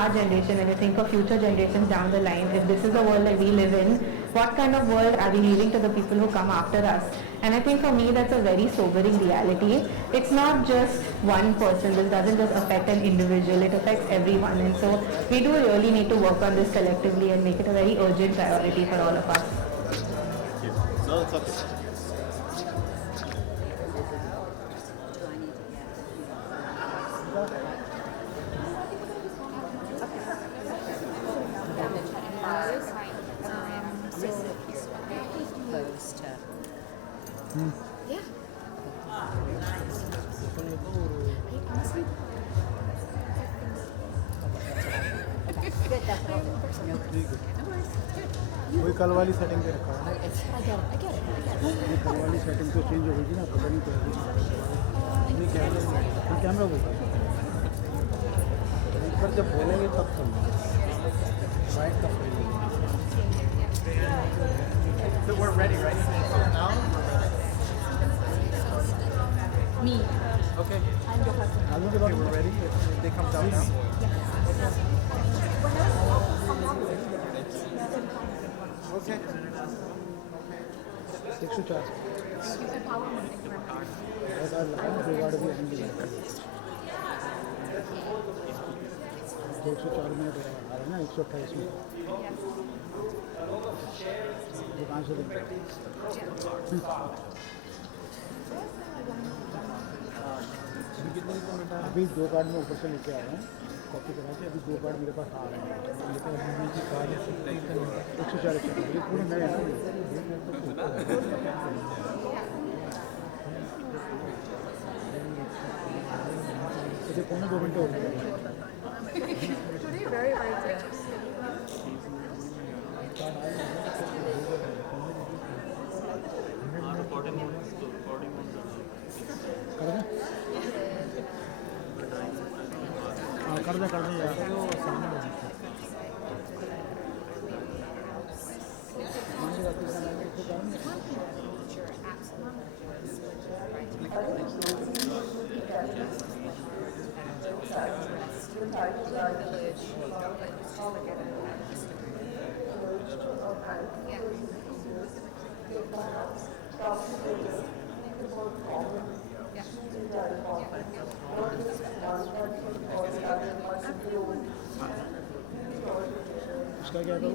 our generation, when you think of future generations down the line, if this is the world that we live in, what kind of world are we leaving to the people who come after us? And I think for me that's a very sobering reality. It's not just one person. This doesn't just affect an individual, it affects everyone. And so we do really need to work on this collectively and make it a very urgent priority for all of us. No, it's okay. वही कल वाली setting पे रखा है। ये कल वाली setting तो चेंज हो गई ना, पता नहीं क्या है। ये कैमरा बोलता है एक बार जब बोलेंगे तब समझ वाइट का So we're ready, right? So now we're ready. Me. Okay. आलू के बाद We're ready. If they come down now. Okay. 104 ऐसा लाइन दो बार भी आएंगे 104 मिनट आ रहा है ना 128 में दुकान से अभी 2 कार्ड में ऊपर से लेके आ रहे हैं कॉपी करा के। अभी 2 कार्ड मेरे पास आ रहे हैं लेकिन 104 ये पूरे नए हैं ना। ये पौने 2 घंटे हो गए। Today very bright. कर दे यार उसका क्या करूँ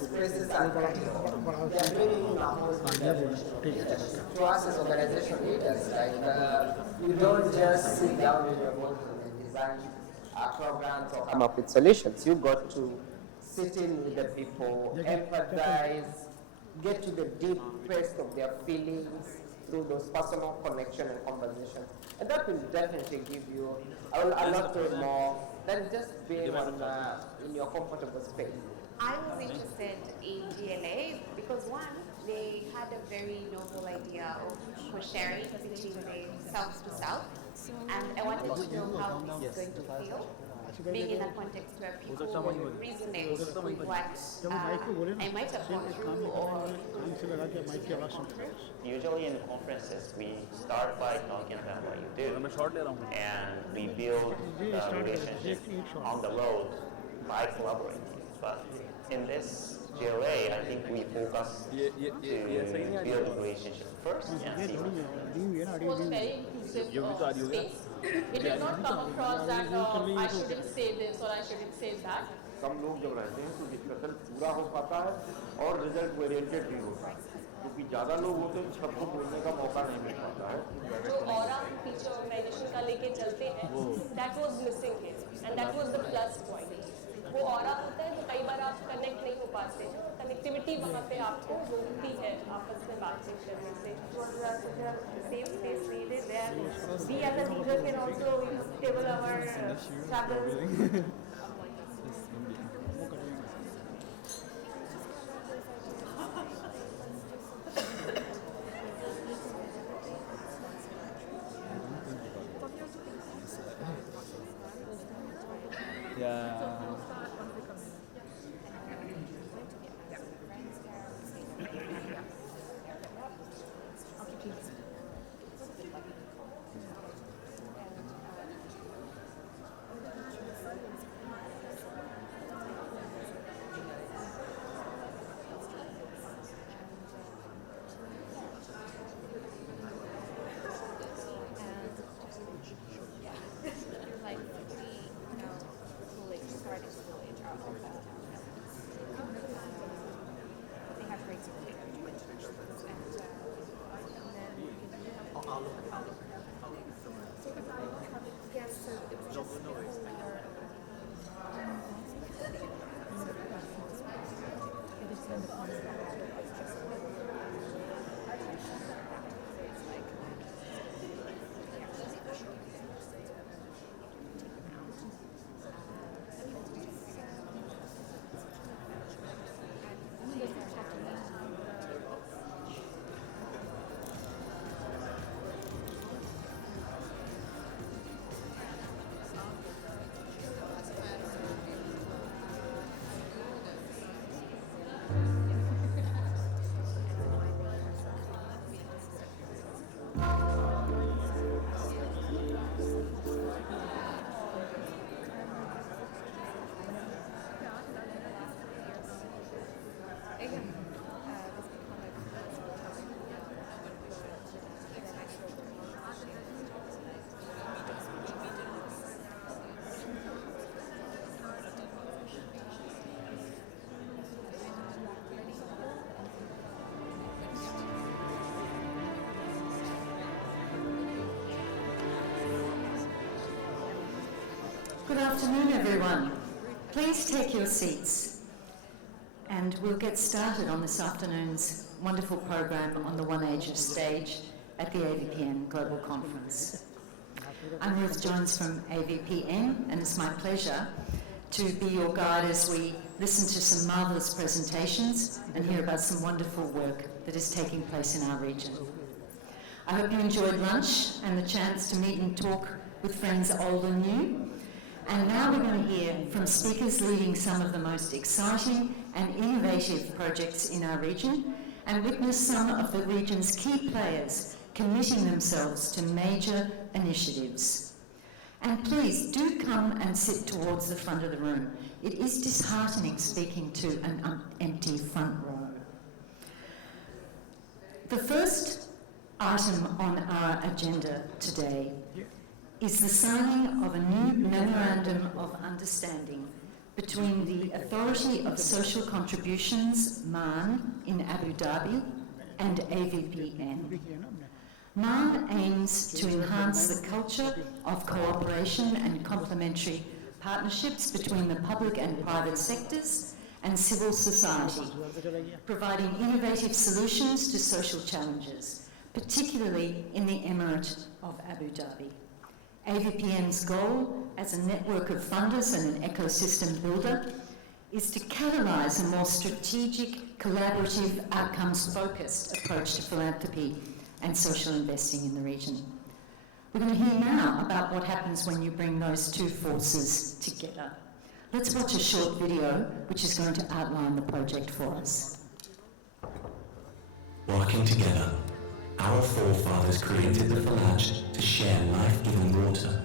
Spaces are critical. They are bringing in a whole to us as organization leaders, you don't just sit down in your boardroom and design programs or come up with solutions. You got to sit in with the people, empathize, get to the deepest of their feelings through those personal connection and conversation. And that will definitely give you a lot more than just being in your comfortable space. I was interested in GLA because one, they had a very novel idea of sharing between the south to south, and I wanted to know how this is going to feel, being in a context where people resonate with what I might have gone through or... Usually in conferences, we start by talking about what you do, and we build the relationship on the road by collaborating. But in this GLA, I think we focus to build a relationship first and see what happens. It was a very inclusive space. It did not come across that I shouldn't say this or I shouldn't say that. कम लोग जब रहते हैं तो discussion पूरा हो पाता है और रिजल्ट ओरिएंटेड भी होता है क्योंकि ज़्यादा लोग होते हैं सबको बोलने का मौका नहीं मिल पाता है। जो ऑरा फीचर ऑर्गेनाइजेशन का लेके चलते हैं, that was missing here, and that was the plus point. वो ऑरा होता है तो कई बार आप कनेक्ट नहीं हो पाते हैं, कनेक्टिविटी वहाँ पे आपको रोकती है आपस में बातचीत करने से। Same space needed there. We as a leader can also table our struggles. Good afternoon, everyone. Please take your seats and we'll get started on this afternoon's wonderful program on the One Asia stage at the AVPN Global Conference. I'm Ruth Jones from AVPN, and it's my pleasure to be your guide as we listen to some marvellous presentations and hear about some wonderful work that is taking place in our region. I hope you enjoyed lunch and the chance to meet and talk with friends old and new. And now we're going to hear from speakers leading some of the most exciting and innovative projects in our region, and witness some of the region's key players committing themselves to major initiatives. And please do come and sit towards the front of the room. It is disheartening speaking to an empty front row. The first item on our agenda today is the signing of a new Memorandum of Understanding between the Authority of Social Contributions, MAN, in Abu Dhabi, and AVPN. MAN aims to enhance the culture of cooperation and complementary partnerships between the public and private sectors and civil society, providing innovative solutions to social challenges, particularly in the Emirate of Abu Dhabi. AVPN's goal as a network of funders and an ecosystem builder is to catalyse a more strategic, collaborative, outcomes-focused approach to philanthropy and social investing in the region. We're going to hear now about what happens when you bring those two forces together. Let's watch a short video which is going to outline the project for us. Working together, our forefathers created the Falaj to share life-giving water.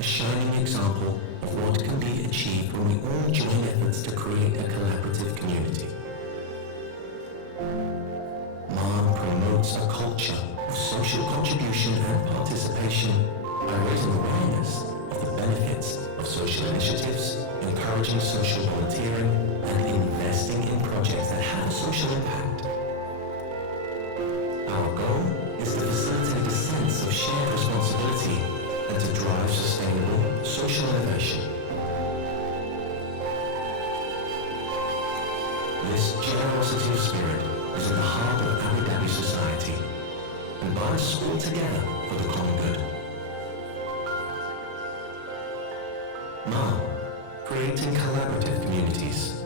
A shining example of what can be achieved when we all join efforts to create a collaborative community. MAN promotes a culture of social contribution and participation by raising awareness of the benefits of social initiatives, encouraging social volunteering, and investing in projects that have a social impact. Our goal is to facilitate a sense of shared responsibility and to drive sustainable social innovation. This generosity of spirit is at the heart of Abu Dhabi society and binds us all together for the common good. MAN, creating collaborative communities.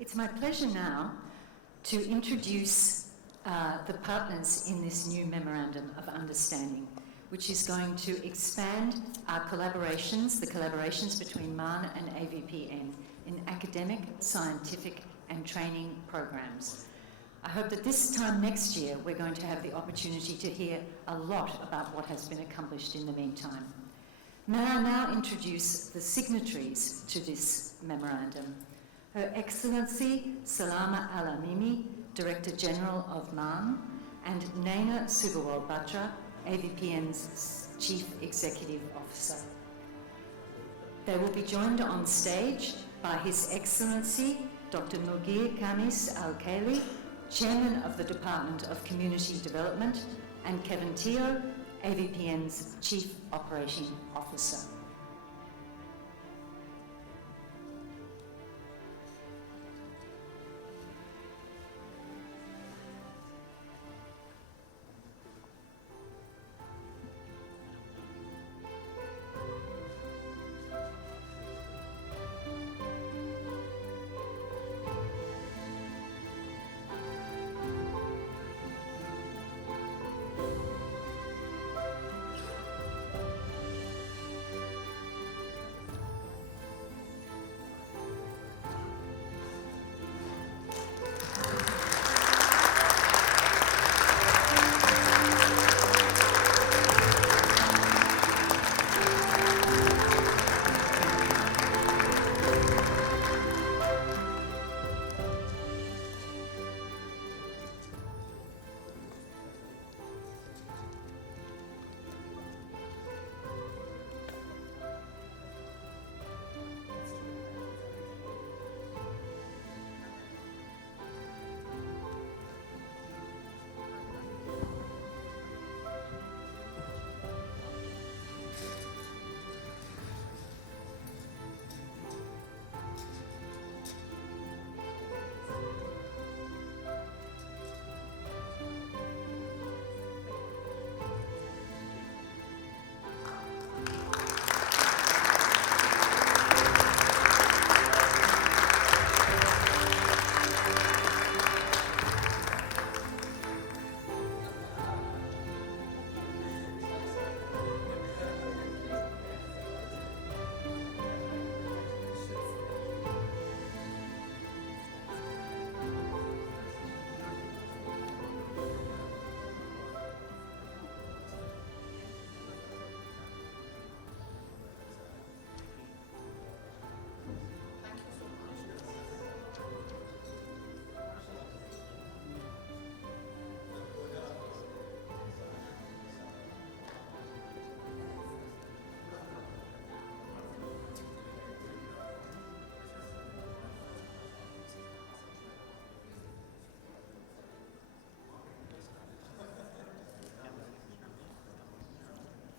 It's my pleasure now to introduce the partners in this new Memorandum of Understanding, which is going to expand our collaborations, the collaborations between MAN and AVPN in academic, scientific and training programs. I hope that this time next year we're going to have the opportunity to hear a lot about what has been accomplished in the meantime. May I now introduce the signatories to this memorandum. Her Excellency Salama Al-Amimi, Director General of MAN, and Naina Subawal Batra, AVPN's Chief Executive Officer. They will be joined on stage by His Excellency Dr. Mugir Kamis Al-Khaili, Chairman of the Department of Community Development, and Kevin Teo, AVPN's Chief Operating Officer.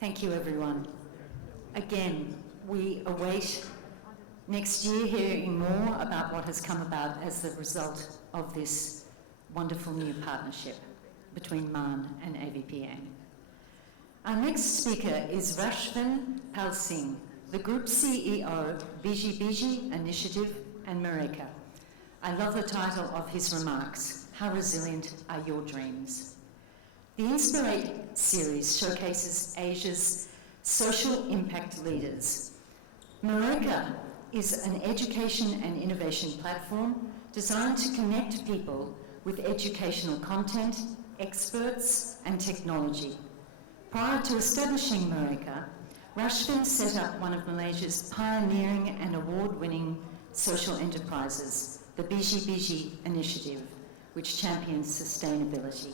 Thank you, everyone. Again, we await next year hearing more about what has come about as the result of this wonderful new partnership between MAN and AVPN. Our next speaker is Rashvin Pal Singh, the Group CEO, Biji Biji Initiative and Mereka. I love the title of his remarks, How Resilient Are Your Dreams? The Inspirate series showcases Asia's social impact leaders. Mereka is an education and innovation platform designed to connect people with educational content, experts, and technology. Prior to establishing Mereka, Rashvin set up one of Malaysia's pioneering and award-winning social enterprises, the Biji Biji Initiative, which champions sustainability.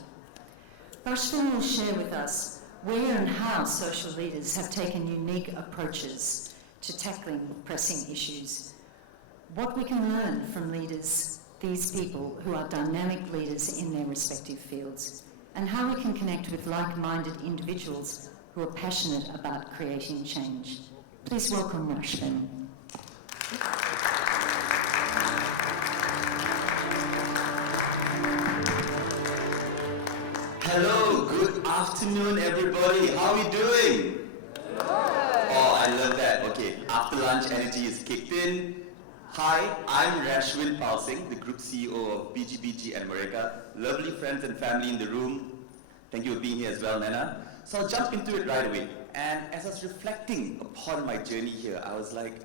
Rashvin will share with us where and how social leaders have taken unique approaches to tackling pressing issues, what we can learn from leaders, these people who are dynamic leaders in their respective fields, and how we can connect with like-minded individuals who are passionate about creating change. Please welcome Rashvin. Hello, good afternoon everybody. How are we doing? Oh, I love that. Okay, after lunch energy is kicked in. Hi, I'm Rashvin Pal Singh, the Group CEO of Biji Biji and Mereka. Lovely friends and family in the room. Thank you for being here as well, Nana. So I'll jump into it right away. And as I was reflecting upon my journey here, I was like,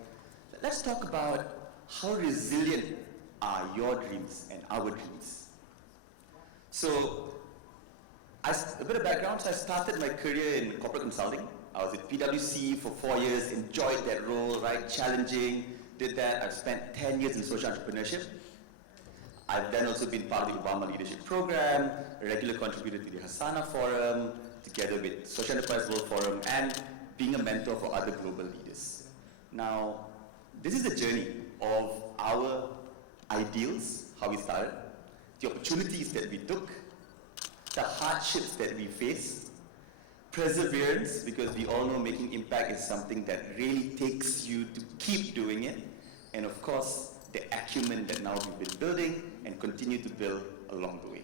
let's talk about how resilient are your dreams and our dreams. So, a bit of background, so I started my career in corporate consulting. I was at PwC for 4 years, enjoyed that role, right? Challenging, did that. I've spent 10 years in social entrepreneurship. I've then also been part of the Obama Leadership Program, a regular contributor to the Hasana Forum, together with Social Enterprise World Forum, and being a mentor for other global leaders. Now, this is a journey of our ideals, how we started, the opportunities that we took, the hardships that we face, perseverance, because we all know making impact is something that really takes you to keep doing it, and of course, the acumen that now we've been building and continue to build along the way.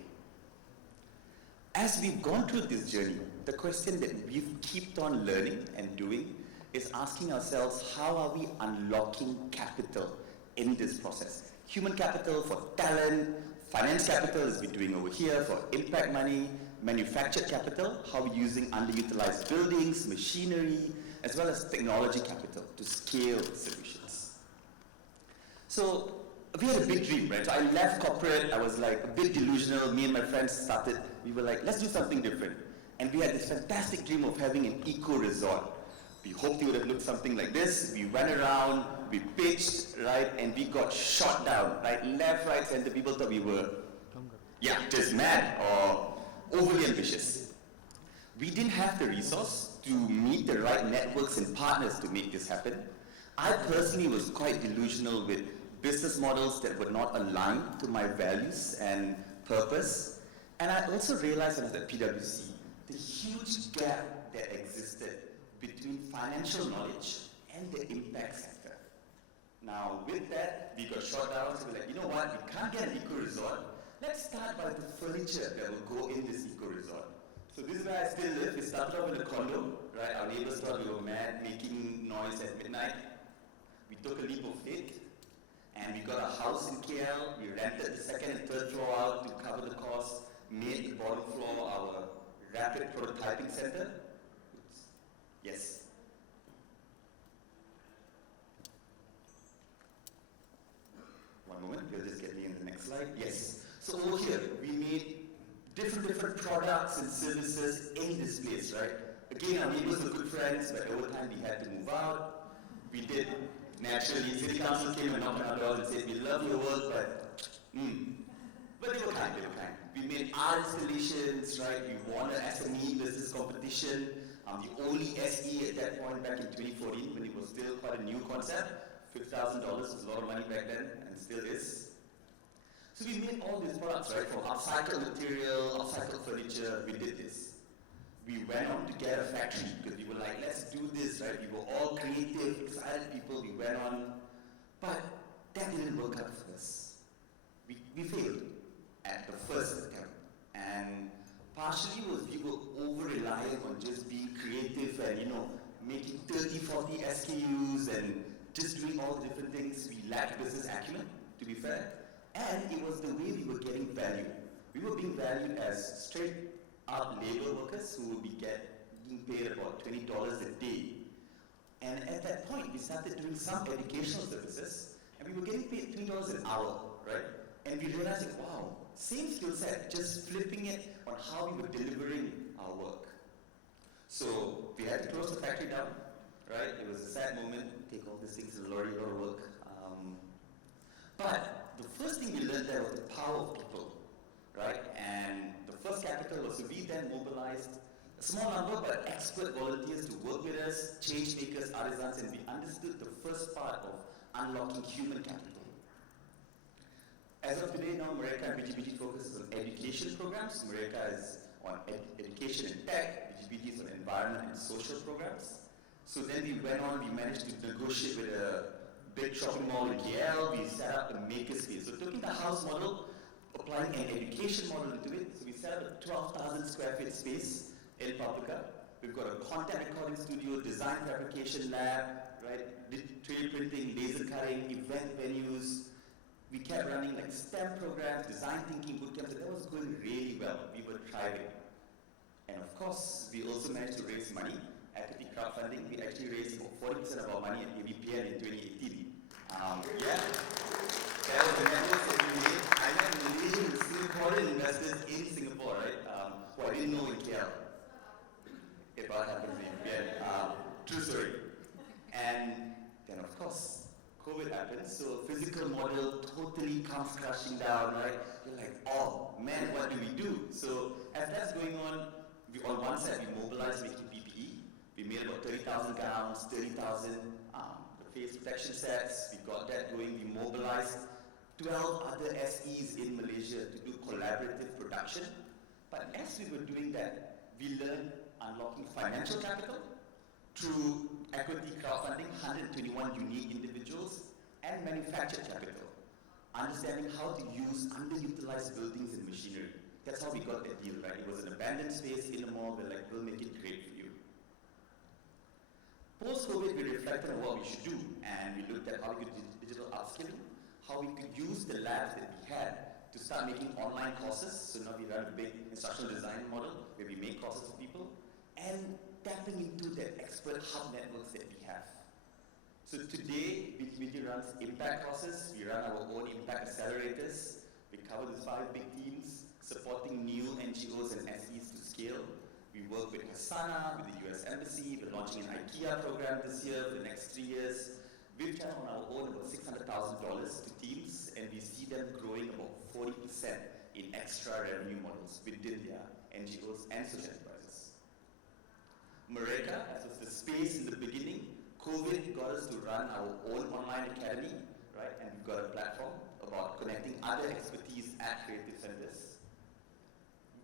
As we've gone through this journey, the question that we've kept on learning and doing is asking ourselves, how are we unlocking capital in this process? Human capital for talent, finance capital as we're doing over here for impact money, manufactured capital, how we're using underutilized buildings, machinery, as well as technology capital to scale solutions. So we had a big dream, right? So I left corporate, I was like a bit delusional, me and my friends started, we were like, let's do something different. And we had this fantastic dream of having an eco-resort. We hoped it would have looked something like this. We went around, we pitched, right? And we got shot down, right? Left, right, center. People thought we were, just mad or overly ambitious. We didn't have the resource to meet the right networks and partners to make this happen. I personally was quite delusional with business models that were not aligned to my values and purpose. And I also realized when I was at PwC, the huge gap that existed between financial knowledge and the impact sector. Now, with that, we got shot down, so we're like, you know what, we can't get an eco-resort. Let's start by the furniture that will go in this eco-resort. So this is where I still live. We started off in a condo, right? Our neighbors thought we were mad, making noise at midnight. We took a leap of faith, and we got a house in KL. We rented the second and third floor out to cover the cost, made the bottom floor our rapid prototyping center. Oops. Yes. One moment, you'll just get me in the next slide. Yes. So over here, we made different products and services in this place, right? Again, our neighbors were good friends, but over time we had to move out. We did, naturally, city council came and knocked on our doors and said, we love your work, but they were kind. We made art installations, right? We won an SME business competition. The only SE at that point back in 2014, when it was still quite a new concept. $50,000 was a lot of money back then, and still is. So we made all these products, right? From upcycled material, upcycled furniture, we did this. we went on to get a factory because we were like, let's do this, right? We were all creative, excited people. We went on, but that didn't work out for us. We failed at the first attempt, and partially was we were over-reliant on just being creative and making 30, 40 SKUs and just doing all the different things. We lacked business acumen, to be fair, and it was the way we were getting value. We were being valued as straight-up labor workers who would be being paid about $20 a day. And at that point, we started doing some educational services, and we were getting paid $3 an hour, right? And we realized, wow, same skill set, just flipping it on how we were delivering our work. So we had to close the factory down, right? It was a sad moment, take all these things in a lot of work. But the first thing we learned there was the power of people, right? And the first capital was we then mobilized a small number but expert volunteers to work with us, change makers, artisans, and we understood the first part of unlocking human capital. As of today, now Merdeka and BGBG focuses on education programs. Merdeka is on education and tech, BGBG is on environment and social programs. So then we went on, we managed to negotiate with a big shopping mall in KL. We set up a makerspace. So taking the house model, applying an education model into it. So we set up a 12,000 square feet space in Paprika. We've got a content recording studio, design fabrication lab, right? 3D printing, laser cutting, event venues. We kept running like STEM programs, design thinking bootcamps, and that was going really well. We were thriving. And of course, we also managed to raise money. Equity crowdfunding, we actually raised about 40% of our money at ABPN in 2018. Yeah, that was the network that we made. I met Malaysian and Singaporean investors in Singapore, right? Who I didn't know in KL. If that happens in ABPN. True story. And then of course, COVID happened, so physical model totally comes crashing down, right? You're like, oh man, what do we do? So as that's going on one side we mobilized making PPE. We made about 30,000 gowns, 30,000 face protection sets. We got that going. We mobilized 12 other SEs in Malaysia to do collaborative production. But as we were doing that, we learned unlocking financial capital through equity crowdfunding, 121 unique individuals, and manufactured capital. Understanding how to use underutilized buildings and machinery. That's how we got that deal, right? It was an abandoned space in the mall. We're like, we'll make it great for you. Post-COVID, we reflected on what we should do, and we looked at how we could do digital upskilling, how we could use the labs that we had to start making online courses. So now we run a big instructional design model where we make courses for people, and tapping into the expert hub networks that we have. So today, BGBG runs impact courses. We run our own impact accelerators. We cover these 5 big teams, supporting new NGOs and SEs to scale. We work with Hasana, with the US Embassy. We're launching an IKEA program this year for the next 3 years. We've done on our own about $600,000 to teams, and we see them growing about 40% in extra revenue models within their NGOs and social enterprises. Merdeka, as was the space in the beginning, COVID got us to run our own online academy, right? And we've got a platform about connecting other expertise at creative centers.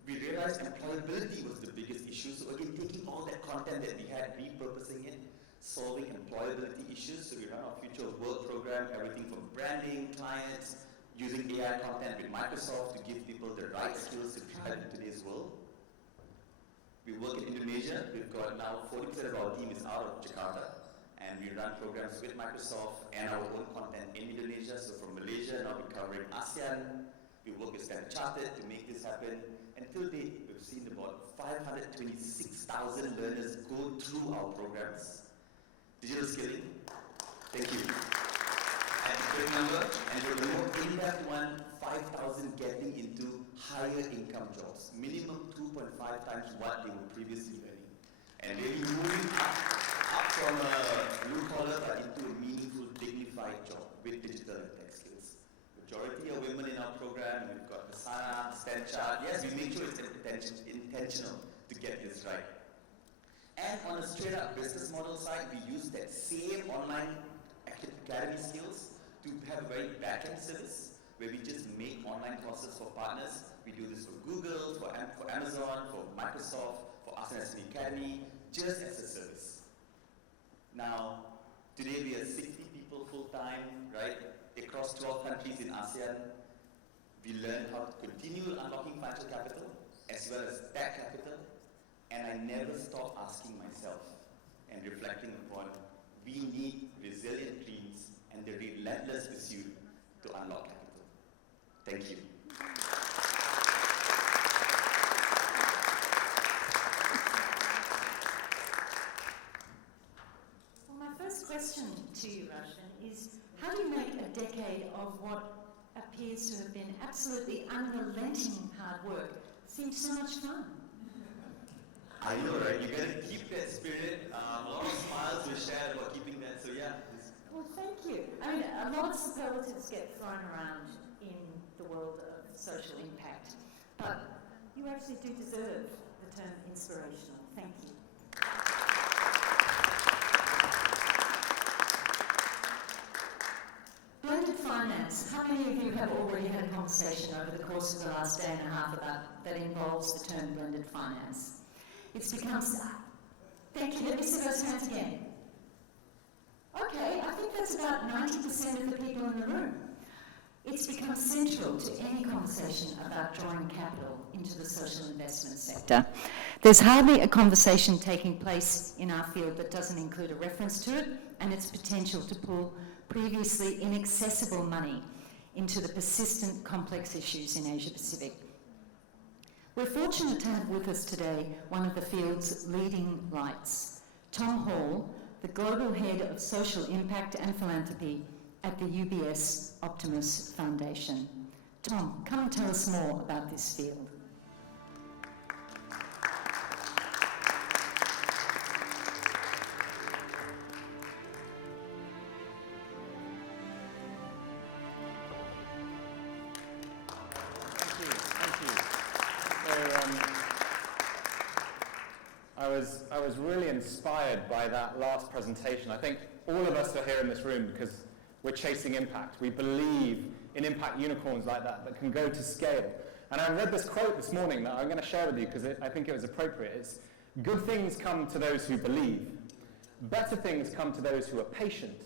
We realized employability was the biggest issue. So again, taking all that content that we had, repurposing it, solving employability issues. So we run our future of work program, everything from branding, clients, using AI content with Microsoft to give people the right skills to thrive in today's world. We work in Indonesia. We've got now 40% of our team is out of Jakarta. And we run programs with Microsoft and our own content in Indonesia. So from Malaysia, now we're covering ASEAN. We work with Standard Chartered to make this happen. Until date, we've seen about 526,000 learners go through our programs. Digital skilling, thank you. And the number, and the more in-depth one, 5,000 getting into higher income jobs. Minimum 2.5 times what they were previously earning. And really moving up from a blue collar but into a meaningful, dignified job with digital and tech skills. Majority of women in our program, we've got Hasana, StanChart. Yes, we make sure it's intentional to get this right. And on a straight up business model side, we use that same online academy skills to have a very back-end service where we just make online courses for partners. We do this for Google, for Amazon, for Microsoft, for ASEAN SME Academy, just as a service. Now, today we are 60 people full-time, right, across 12 countries in ASEAN. We learned how to continue unlocking financial capital, as well as tech capital, and I never stop asking myself and reflecting upon we need resilient dreams and the relentless pursuit to unlock capital. Thank you. Well, my first question to you, Roshan, is how do you make a decade of what appears to have been absolutely unrelenting hard work seem so much fun? I know, right? You gotta keep that spirit. A lot of smiles were shared about keeping that. So yeah. Well, thank you. I mean, a lot of superlatives get thrown around in the world of social impact, but you actually do deserve the term inspirational. Thank you. Blended finance. How many of you have already had a conversation over the course of the last day and a half about that involves the term blended finance? It's become, thank you, let me see those hands again. Okay, I think that's about 90% of the people in the room. It's become central to any conversation about drawing capital into the social investment sector. There's hardly a conversation taking place in our field that doesn't include a reference to it and its potential to pull previously inaccessible money into the persistent complex issues in Asia Pacific. We're fortunate to have with us today one of the field's leading lights, Tom Hall, the Global Head of Social Impact and Philanthropy at the UBS Optimus Foundation. Tom, come and tell us more about this field. I was really inspired by that last presentation. I think all of us are here in this room because we're chasing impact. We believe in impact unicorns like that can go to scale. And I read this quote this morning that I'm going to share with you because I think it was appropriate. It's, good things come to those who believe, better things come to those who are patient,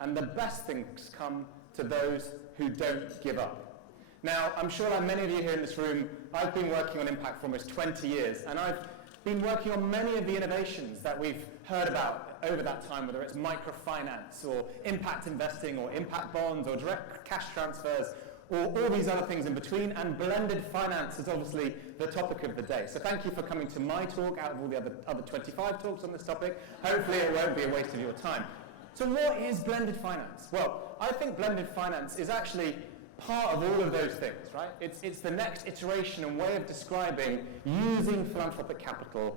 and the best things come to those who don't give up. Now, I'm sure like many of you here in this room, I've been working on impact for almost 20 years, and I've been working on many of the innovations that we've heard about over that time, whether it's microfinance or impact investing or impact bonds or direct cash transfers or all these other things in between, and blended finance is obviously the topic of the day. So thank you for coming to my talk out of all the other 25 talks on this topic. Hopefully it won't be a waste of your time. So what is blended finance? Well, I think blended finance is actually part of all of those things, right? It's the next iteration and way of describing using philanthropic capital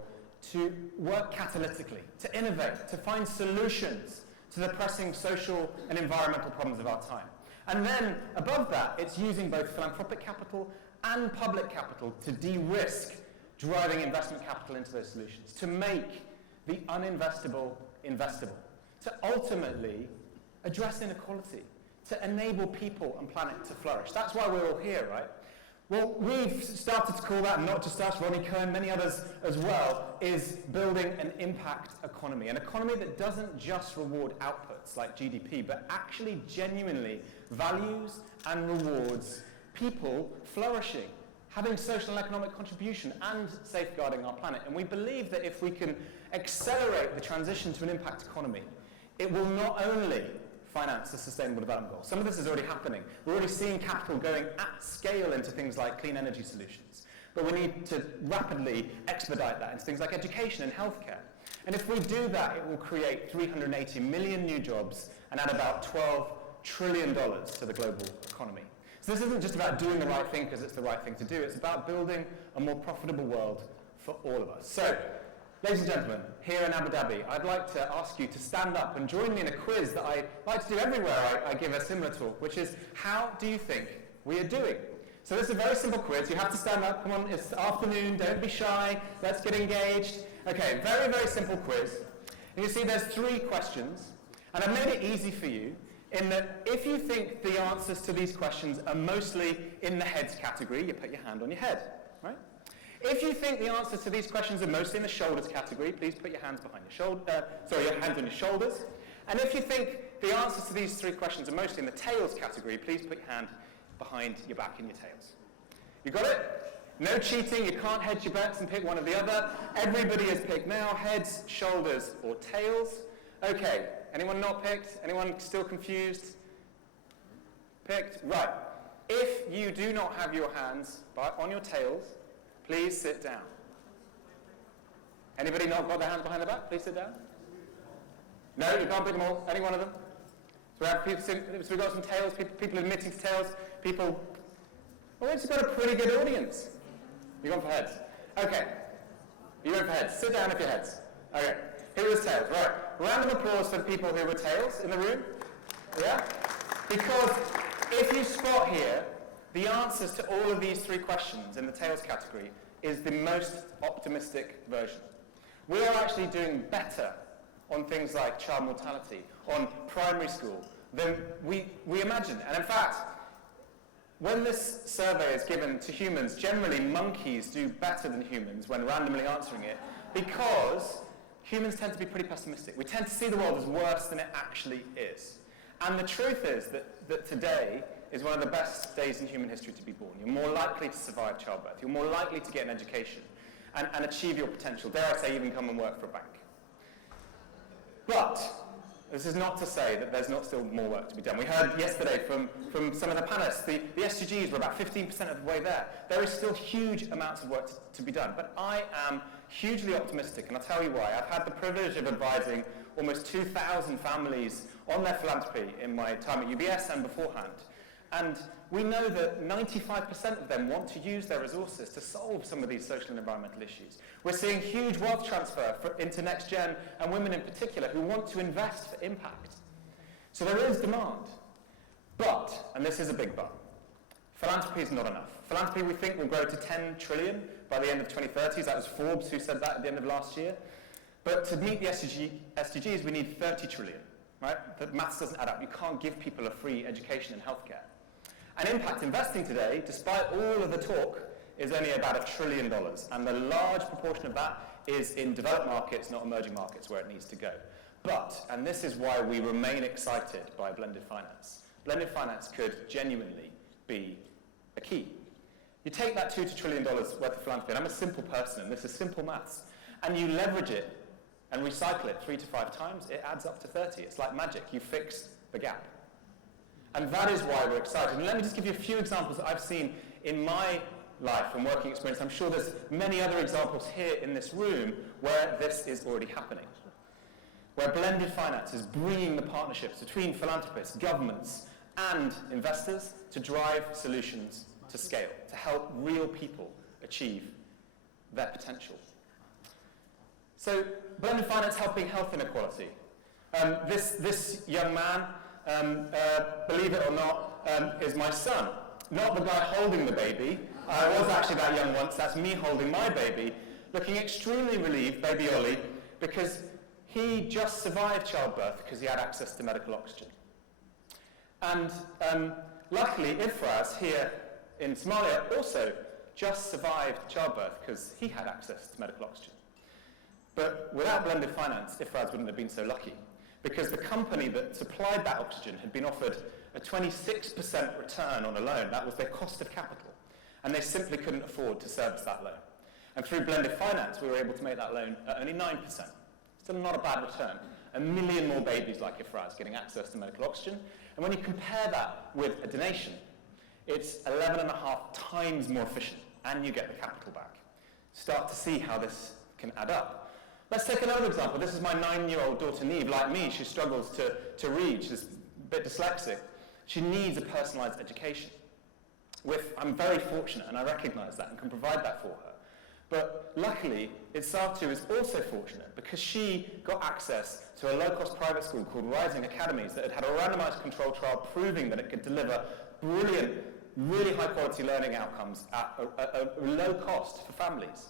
to work catalytically, to innovate, to find solutions to the pressing social and environmental problems of our time. And then above that, it's using both philanthropic capital and public capital to de-risk driving investment capital into those solutions, to make the uninvestable investable, to ultimately address inequality, to enable people and planet to flourish. That's why we're all here, right? Well, we've started to call that, not just us, Ronnie Cohen, many others as well, is building an impact economy. An economy that doesn't just reward outputs like GDP, but actually genuinely values and rewards people flourishing, having social and economic contribution, and safeguarding our planet. And we believe that if we can accelerate the transition to an impact economy, it will not only finance the Sustainable Development Goals. Some of this is already happening. We're already seeing capital going at scale into things like clean energy solutions. But we need to rapidly expedite that into things like education and healthcare. And if we do that, it will create 380 million new jobs and add about $12 trillion to the global economy. So this isn't just about doing the right thing because it's the right thing to do. It's about building a more profitable world for all of us. So, ladies and gentlemen, here in Abu Dhabi, I'd like to ask you to stand up and join me in a quiz that I like to do everywhere I give a similar talk, which is, how do you think we are doing? So this is a very simple quiz. You have to stand up. Come on, it's afternoon. Don't be shy. Let's get engaged. Okay, very, very simple quiz. And you see there's 3 questions. And I've made it easy for you in that if you think the answers to these questions are mostly in the heads category, you put your hand on your head, right? If you think the answers to these questions are mostly in the shoulders category, please put your hands behind your shoulder, your hands on your shoulders. And if you think the answers to these 3 questions are mostly in the tails category, please put your hand behind your back in your tails. You got it? No cheating, you can't hedge your bets and pick one or the other. Everybody has picked now, heads, shoulders, or tails. Okay, anyone not picked? Anyone still confused? Picked? Right. If you do not have your hands on your tails, please sit down. Anybody not got their hands behind their back? Please sit down. No, you can't pick them all. Any one of them? So we have people. So we've got some tails. People admitting to tails. People. Well, we've got a pretty good audience. You're going for heads. Okay. You're going for heads. Sit down if you're heads. Okay. Who was tails? Right. Round of applause for the people who were tails in the room. Yeah. Because if you spot here, the answers to all of these 3 questions in the tails category is the most optimistic version. We are actually doing better on things like child mortality, on primary school, than we imagine. And in fact, when this survey is given to humans, generally monkeys do better than humans when randomly answering it, because humans tend to be pretty pessimistic. We tend to see the world as worse than it actually is. And the truth is that today is one of the best days in human history to be born. You're more likely to survive childbirth. You're more likely to get an education and achieve your potential. Dare I say, even come and work for a bank. But this is not to say that there's not still more work to be done. We heard yesterday from some of the panelists, the SDGs were about 15% of the way there. There is still huge amounts of work to be done. But I am hugely optimistic, and I'll tell you why. I've had the privilege of advising almost 2,000 families on their philanthropy in my time at UBS and beforehand. And we know that 95% of them want to use their resources to solve some of these social and environmental issues. We're seeing huge wealth transfer into next gen and women in particular who want to invest for impact. So there is demand. But, and this is a big but, philanthropy is not enough. Philanthropy, we think, will grow to 10 trillion by the end of 2030. That was Forbes who said that at the end of last year. But to meet the SDGs, we need 30 trillion, right? The maths doesn't add up. You can't give people a free education and healthcare. And impact investing today, despite all of the talk, is only about $1 trillion. And the large proportion of that is in developed markets, not emerging markets, where it needs to go. But, and this is why we remain excited by blended finance, blended finance could genuinely be a key. You take that $2 trillion worth of philanthropy, and I'm a simple person, and this is simple maths, and you leverage it and recycle it 3 to 5 times, it adds up to 30. It's like magic. You fix the gap. And that is why we're excited. And let me just give you a few examples that I've seen in my life and working experience. I'm sure there's many other examples here in this room where this is already happening. Where blended finance is bringing the partnerships between philanthropists, governments, and investors to drive solutions to scale, to help real people achieve their potential. So, blended finance helping health inequality. This young man, believe it or not, is my son. Not the guy holding the baby. I was actually that young once. That's me holding my baby, looking extremely relieved, baby Ollie, because he just survived childbirth because he had access to medical oxygen. And luckily, Ifraz here in Somalia also just survived childbirth because he had access to medical oxygen. But without blended finance, Ifraz wouldn't have been so lucky, because the company that supplied that oxygen had been offered a 26% return on a loan. That was their cost of capital. And they simply couldn't afford to service that loan. And through blended finance, we were able to make that loan at only 9%. Still not a bad return. 1 million more babies like Ifraz getting access to medical oxygen. And when you compare that with a donation, it's 11.5 times more efficient, and you get the capital back. Start to see how this can add up. Let's take another example. This is my 9-year-old daughter, Neve. Like me, she struggles to read. She's a bit dyslexic. She needs a personalized education. I'm very fortunate, and I recognize that, and can provide that for her. But luckily, Itsatu is also fortunate, because she got access to a low-cost private school called Rising Academies that had a randomized control trial proving that it could deliver brilliant, really high-quality learning outcomes at a low cost for families.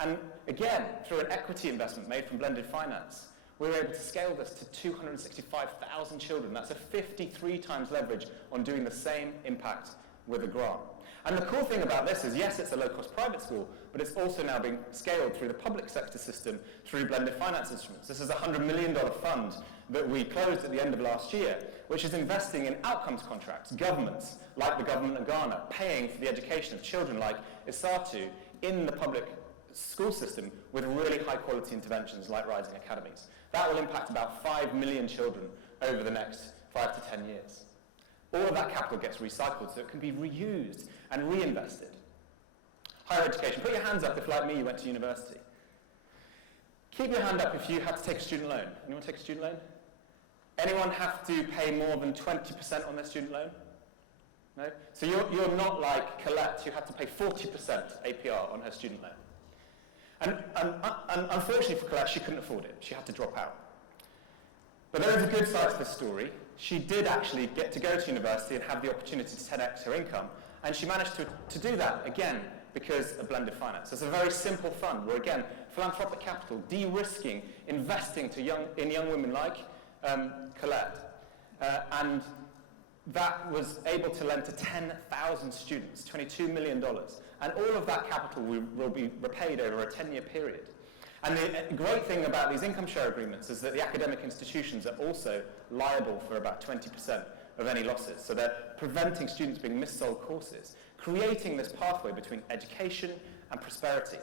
And again, through an equity investment made from blended finance, we were able to scale this to 265,000 children. That's a 53 times leverage on doing the same impact with a grant. And the cool thing about this is, yes, it's a low-cost private school, but it's also now being scaled through the public sector system through blended finance instruments. This is a $100 million fund that we closed at the end of last year, which is investing in outcomes contracts, governments, like the government of Ghana, paying for the education of children like Isatu in the public school system with really high-quality interventions like Rising Academies. That will impact about 5 million children over the next 5 to 10 years. All of that capital gets recycled so it can be reused and reinvested. Higher education. Put your hands up if, like me, you went to university. Keep your hand up if you had to take a student loan. Anyone take a student loan? Anyone have to pay more than 20% on their student loan? No? So you're not like Colette, who had to pay 40% APR on her student loan. And unfortunately for Colette, she couldn't afford it. She had to drop out. But there is a good side to this story. She did actually get to go to university and have the opportunity to 10x her income, and she managed to do that, again, because of blended finance. It's a very simple fund where, again, philanthropic capital, de-risking, investing in young women like Colette, and that was able to lend to 10,000 students, $22 million, and all of that capital will be repaid over a 10-year period. And the great thing about these income share agreements is that the academic institutions are also liable for about 20% of any losses. So they're preventing students being missold courses, creating this pathway between education and prosperity.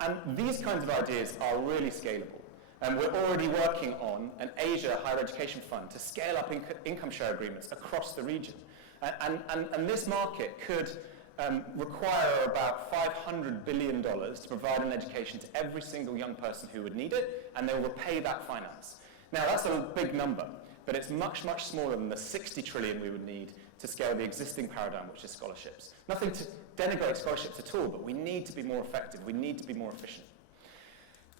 And these kinds of ideas are really scalable. And we're already working on an Asia higher education fund to scale up income share agreements across the region. And this market could require about $500 billion to provide an education to every single young person who would need it, and they'll repay that finance. Now, that's a big number, but it's much, much smaller than the 60 trillion we would need to scale the existing paradigm, which is scholarships. Nothing to denigrate scholarships at all, but we need to be more effective. We need to be more efficient.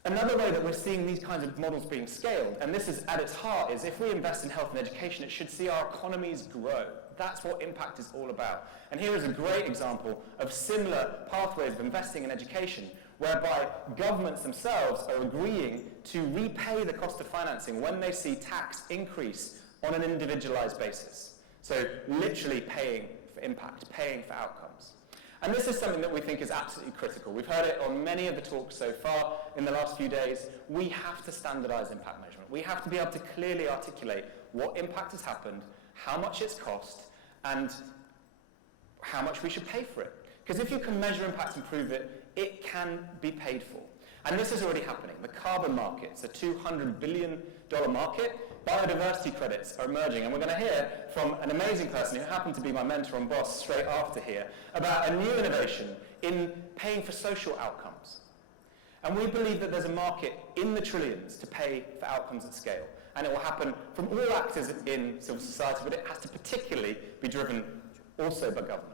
Another way that we're seeing these kinds of models being scaled, and this is at its heart, is if we invest in health and education, it should see our economies grow. That's what impact is all about. And here is a great example of similar pathways of investing in education, whereby governments themselves are agreeing to repay the cost of financing when they see tax increase on an individualized basis. So literally paying for impact, paying for outcomes. And this is something that we think is absolutely critical. We've heard it on many of the talks so far in the last few days. We have to standardize impact measurement. We have to be able to clearly articulate what impact has happened, how much it's cost, and how much we should pay for it. Because if you can measure impact and prove it, it can be paid for. And this is already happening. The carbon market, it's a $200 billion market. Biodiversity credits are emerging, and we're going to hear from an amazing person who happened to be my mentor and boss straight after here about a new innovation in paying for social outcomes. And we believe that there's a market in the trillions to pay for outcomes at scale. And it will happen from all actors in civil society, but it has to particularly be driven also by government.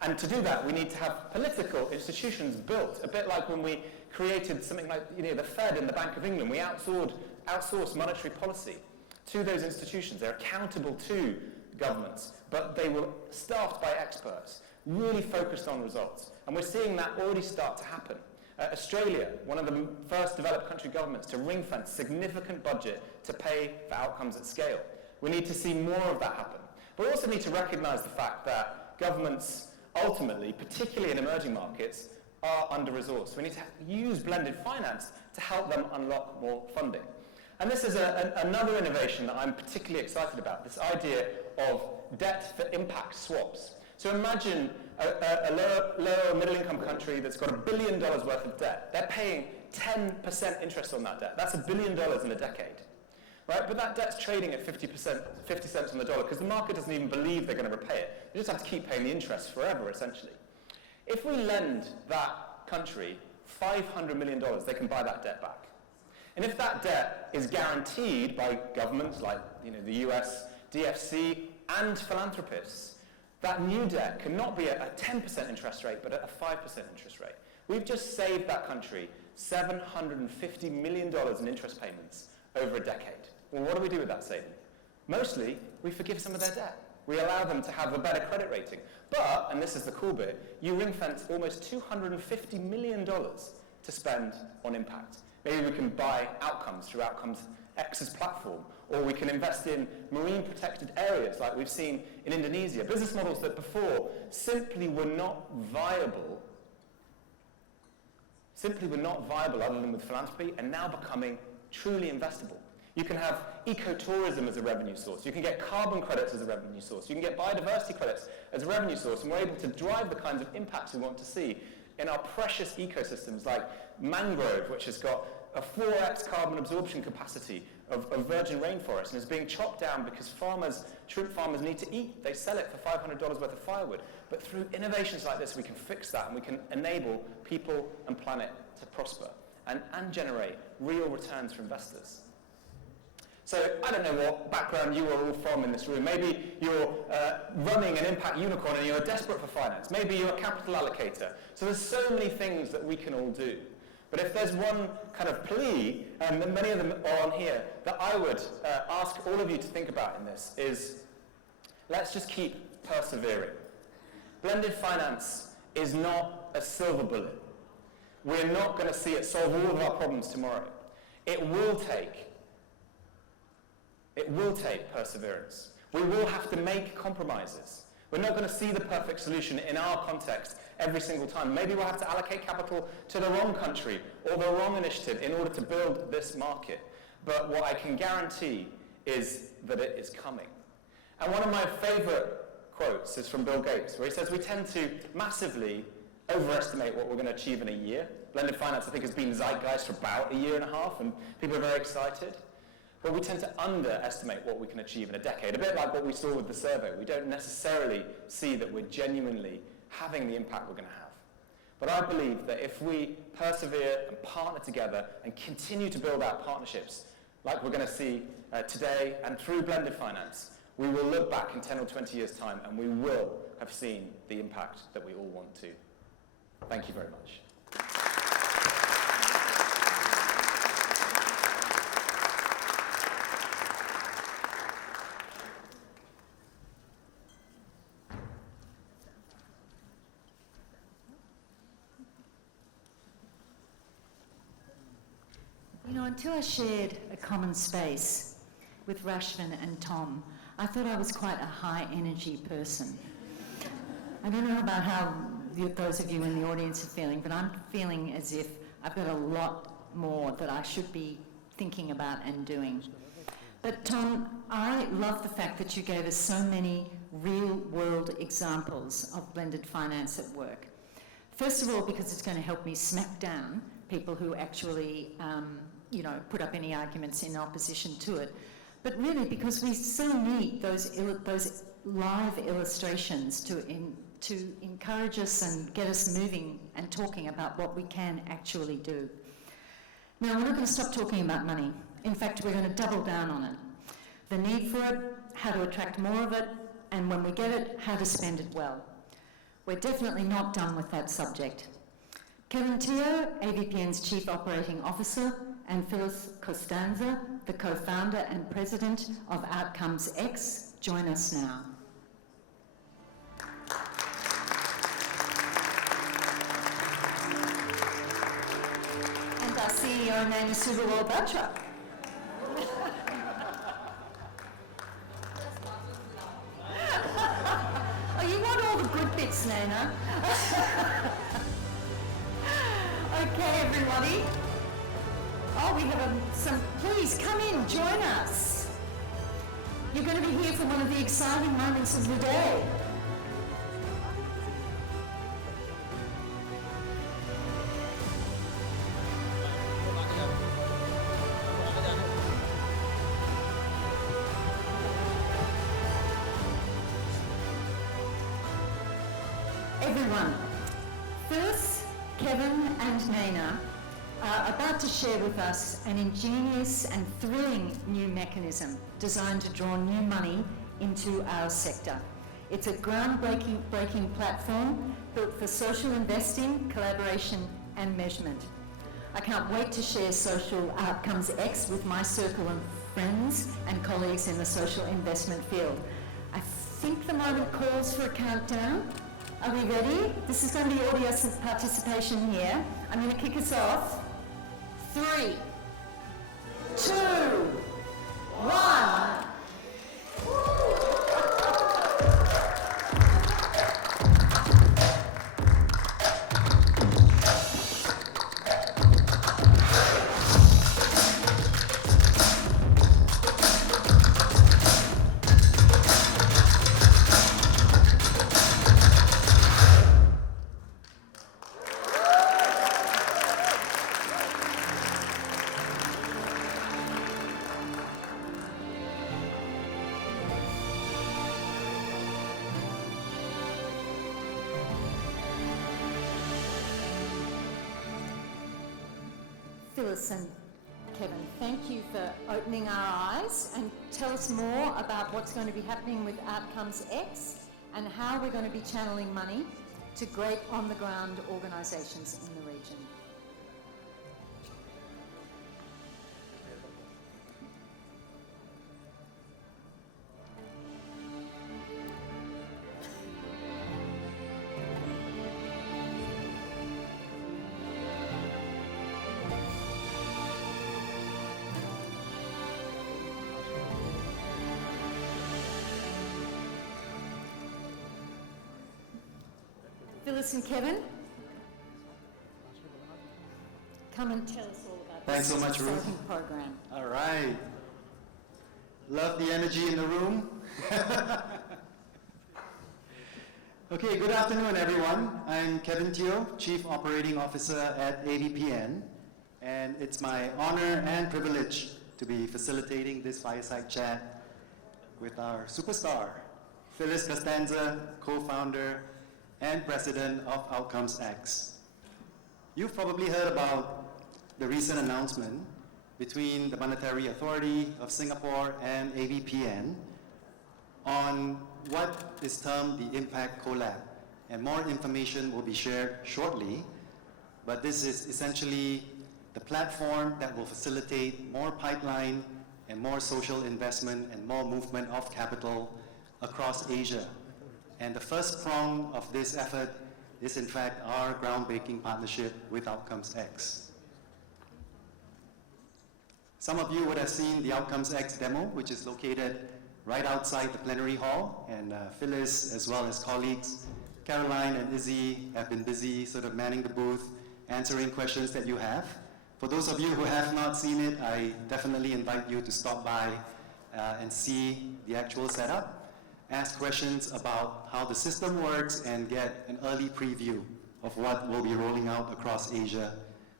And to do that, we need to have political institutions built, a bit like when we created something like the Fed and the Bank of England. We outsourced monetary policy to those institutions. They're accountable to governments, but they were staffed by experts, really focused on results. And we're seeing that already start to happen. Australia, one of the first developed country governments to ring-fence significant budget to pay for outcomes at scale. We need to see more of that happen. But we also need to recognize the fact that governments ultimately, particularly in emerging markets, are under-resourced. We need to use blended finance to help them unlock more funding. And this is another innovation that I'm particularly excited about, this idea of debt for impact swaps. So imagine a lower middle-income country that's got $1 billion worth of debt. They're paying 10% interest on that debt. That's $1 billion in a decade. Right? But that debt's trading at 50 cents on the dollar because the market doesn't even believe they're going to repay it. They just have to keep paying the interest forever, essentially. If we lend that country $500 million, they can buy that debt back. And if that debt is guaranteed by governments like the US, DFC, and philanthropists, that new debt cannot be at a 10% interest rate, but at a 5% interest rate. We've just saved that country $750 million in interest payments over a decade. Well, what do we do with that saving? Mostly, we forgive some of their debt. We allow them to have a better credit rating. But, and this is the cool bit, you ring-fence almost $250 million to spend on impact. Maybe we can buy outcomes through Outcomes X's platform, Or we can invest in marine protected areas like we've seen in Indonesia. Business models that before simply were not viable other than with philanthropy, and now becoming truly investable. You can have ecotourism as a revenue source. You can get carbon credits as a revenue source. You can get biodiversity credits as a revenue source, and we're able to drive the kinds of impacts we want to see in our precious ecosystems like mangrove, which has got a 4x carbon absorption capacity of virgin rainforest and is being chopped down because shrimp farmers need to eat. They sell it for $500 worth of firewood. But through innovations like this, we can fix that and we can enable people and planet to prosper and generate real returns for investors. So I don't know what background you are all from in this room. Maybe you're running an impact unicorn and you're desperate for finance. Maybe you're a capital allocator. So there's so many things that we can all do. But if there's one kind of plea, and many of them are on here, that I would ask all of you to think about in this is, let's just keep persevering. Blended finance is not a silver bullet. We're not going to see it solve all of our problems tomorrow. It will take perseverance. We will have to make compromises. We're not going to see the perfect solution in our context every single time. Maybe we'll have to allocate capital to the wrong country or the wrong initiative in order to build this market. But what I can guarantee is that it is coming. And one of my favorite quotes is from Bill Gates, where he says we tend to massively overestimate what we're going to achieve in a year. Blended finance, I think, has been zeitgeist for about a year and a half, and people are very excited. But we tend to underestimate what we can achieve in a decade, a bit like what we saw with the survey. We don't necessarily see that we're genuinely having the impact we're going to have. But I believe that if we persevere and partner together and continue to build out partnerships like we're going to see today and through blended finance, we will look back in 10 or 20 years' time and we will have seen the impact that we all want to. Thank you very much. You know, until I shared a common space with Rashvin and Tom, I thought I was quite a high-energy person. I don't know about how those of you in the audience are feeling, but I'm feeling as if I've got a lot more that I should be thinking about and doing. But Tom, I love the fact that you gave us so many real-world examples of blended finance at work. First of all, because it's going to help me smack down people who actually put up any arguments in opposition to it. But really because we so need those live illustrations to encourage us and get us moving and talking about what we can actually do. Now, we're not going to stop talking about money. In fact, we're going to double down on it. The need for it, how to attract more of it, and when we get it, how to spend it well. We're definitely not done with that subject. Kevin Teo, AVPN's Chief Operating Officer, and Phyllis Costanza, the co-founder and president of Outcomes X, join us now. And our CEO name is Subawal Batra. Oh, you want all the good bits, Nana? Okay, everybody. Oh, we have please come in, join us. You're going to be here for one of the exciting moments of the day. Everyone, first, Kevin and Naina are about to share with us an ingenious and thrilling new mechanism designed to draw new money into our sector. It's a groundbreaking platform built for social investing, collaboration and measurement. I can't wait to share Social Outcomes X with my circle of friends and colleagues in the social investment field. I think the moment calls for a countdown. Are we ready? This is going to be audience participation here. I'm going to kick us off. 3, 2, 1. 1. Phyllis and Kevin, thank you for opening our eyes and tell us more about what's going to be happening with Outcomes X and how we're going to be channeling money to great on-the-ground organisations in the region. Phyllis and Kevin, come and tell us all about Thanks this so much, Ruth. exciting program. All right. Love the energy in the room. Okay, good afternoon, everyone. I'm Kevin Teo, Chief Operating Officer at AVPN, and it's my honor and privilege to be facilitating this fireside chat with our superstar, Phyllis Costanza, co-founder and president of Outcomes X. You've probably heard about the recent announcement between the Monetary Authority of Singapore and AVPN on what is termed the Impact Collab, and more information will be shared shortly, but this is essentially the platform that will facilitate more pipeline and more social investment and more movement of capital across Asia. And the first prong of this effort is in fact our groundbreaking partnership with Outcomes X. Some of you would have seen the Outcomes X demo, which is located right outside the plenary hall, and Phyllis, as well as colleagues, Caroline and Izzy, have been busy sort of manning the booth, answering questions that you have. For those of you who have not seen it, I definitely invite you to stop by and see the actual setup, ask questions about how the system works, and get an early preview of what will be rolling out across Asia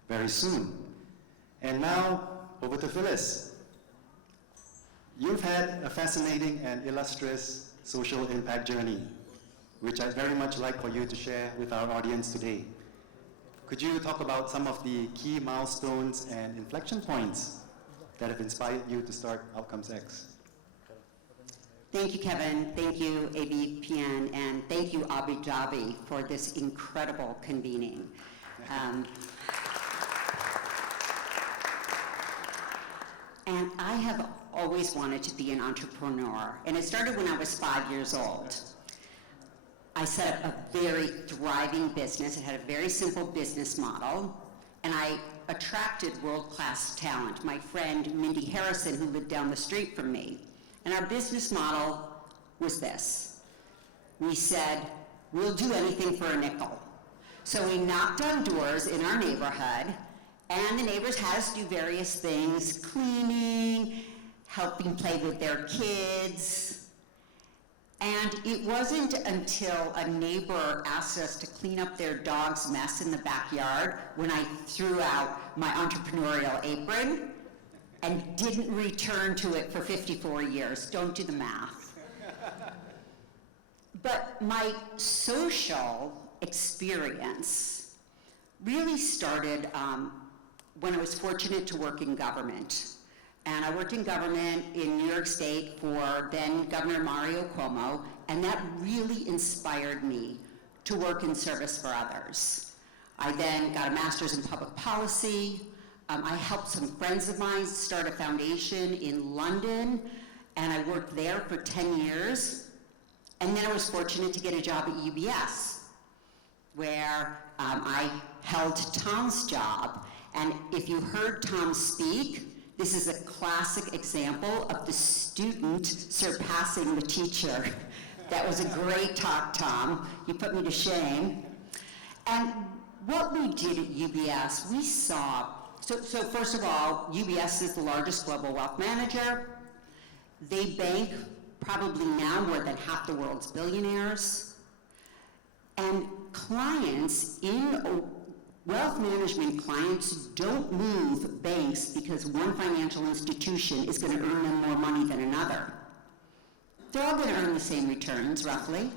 very soon. And now, over to Phyllis. You've had a fascinating and illustrious social impact journey, which I'd very much like for you to share with our audience today. Could you talk about some of the key milestones and inflection points that have inspired you to start Outcomes X? Thank you, Kevin. Thank you, AVPN, and thank you, Abu Dhabi, for this incredible convening. And I have always wanted to be an entrepreneur, and it started when I was 5 years old. I set up a very thriving business. It had a very simple business model, and I attracted world-class talent. My friend Mindy Harrison, who lived down the street from me. And our business model was this. We said, we'll do anything for a nickel. So we knocked on doors in our neighborhood, and the neighbors had us do various things, cleaning, helping play with their kids. And it wasn't until a neighbor asked us to clean up their dog's mess in the backyard when I threw out my entrepreneurial apron and didn't return to it for 54 years. Don't do the math. But my social experience really started when I was fortunate to work in government. And I worked in government in New York State for then Governor Mario Cuomo, and that really inspired me to work in service for others. I then got a master's in public policy. I helped some friends of mine start a foundation in London, and I worked there for 10 years. And then I was fortunate to get a job at UBS, where I held Tom's job. And if you heard Tom speak, This is a classic example of the student surpassing the teacher. That was a great talk, Tom. You put me to shame. And what we did at UBS, we saw, so first of all, UBS is the largest global wealth manager. They bank probably now more than half the world's billionaires. And clients in wealth management clients don't move banks because one financial institution is going to earn them more money than another. They're all going to earn the same returns, roughly.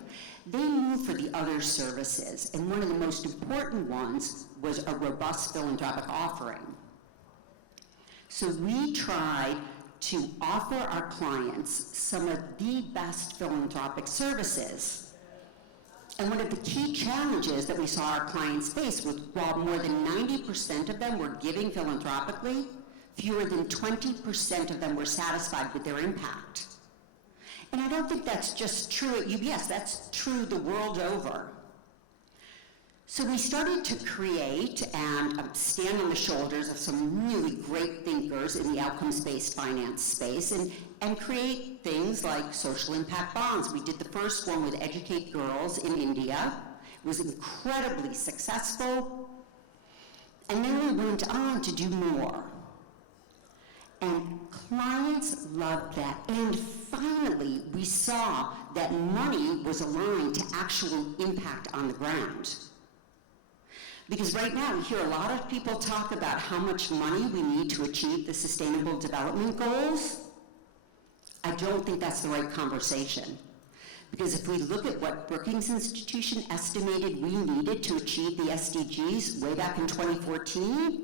They move for the other services, and one of the most important ones was a robust philanthropic offering. So we tried to offer our clients some of the best philanthropic services. And one of the key challenges that we saw our clients face was while more than 90% of them were giving philanthropically, fewer than 20% of them were satisfied with their impact. And I don't think that's just true at UBS, that's true the world over. So we started to create and stand on the shoulders of some really great thinkers in the outcomes-based finance space and create things like social impact bonds. We did the first one with Educate Girls in India. It was incredibly successful. And then we went on to do more. And clients loved that. And finally, we saw that money was aligned to actual impact on the ground. Because right now, we hear a lot of people talk about how much money we need to achieve the Sustainable Development Goals. I don't think that's the right conversation. Because if we look at what Brookings Institution estimated we needed to achieve the SDGs way back in 2014,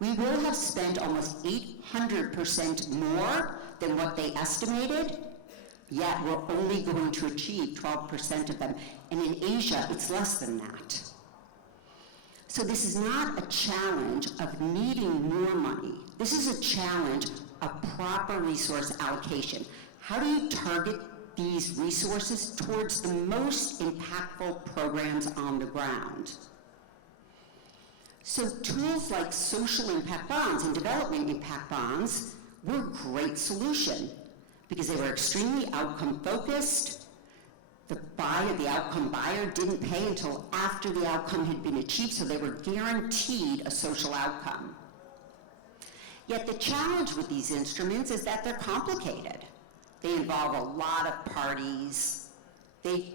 we will have spent almost 800% more than what they estimated, yet we're only going to achieve 12% of them. And in Asia, it's less than that. So this is not a challenge of needing more money. This is a challenge of proper resource allocation. How do you target these resources towards the most impactful programs on the ground? So tools like social impact bonds and development impact bonds were a great solution because they were extremely outcome focused. The buyer, the outcome buyer, didn't pay until after the outcome had been achieved, so they were guaranteed a social outcome. Yet the challenge with these instruments is that they're complicated. They involve a lot of parties. They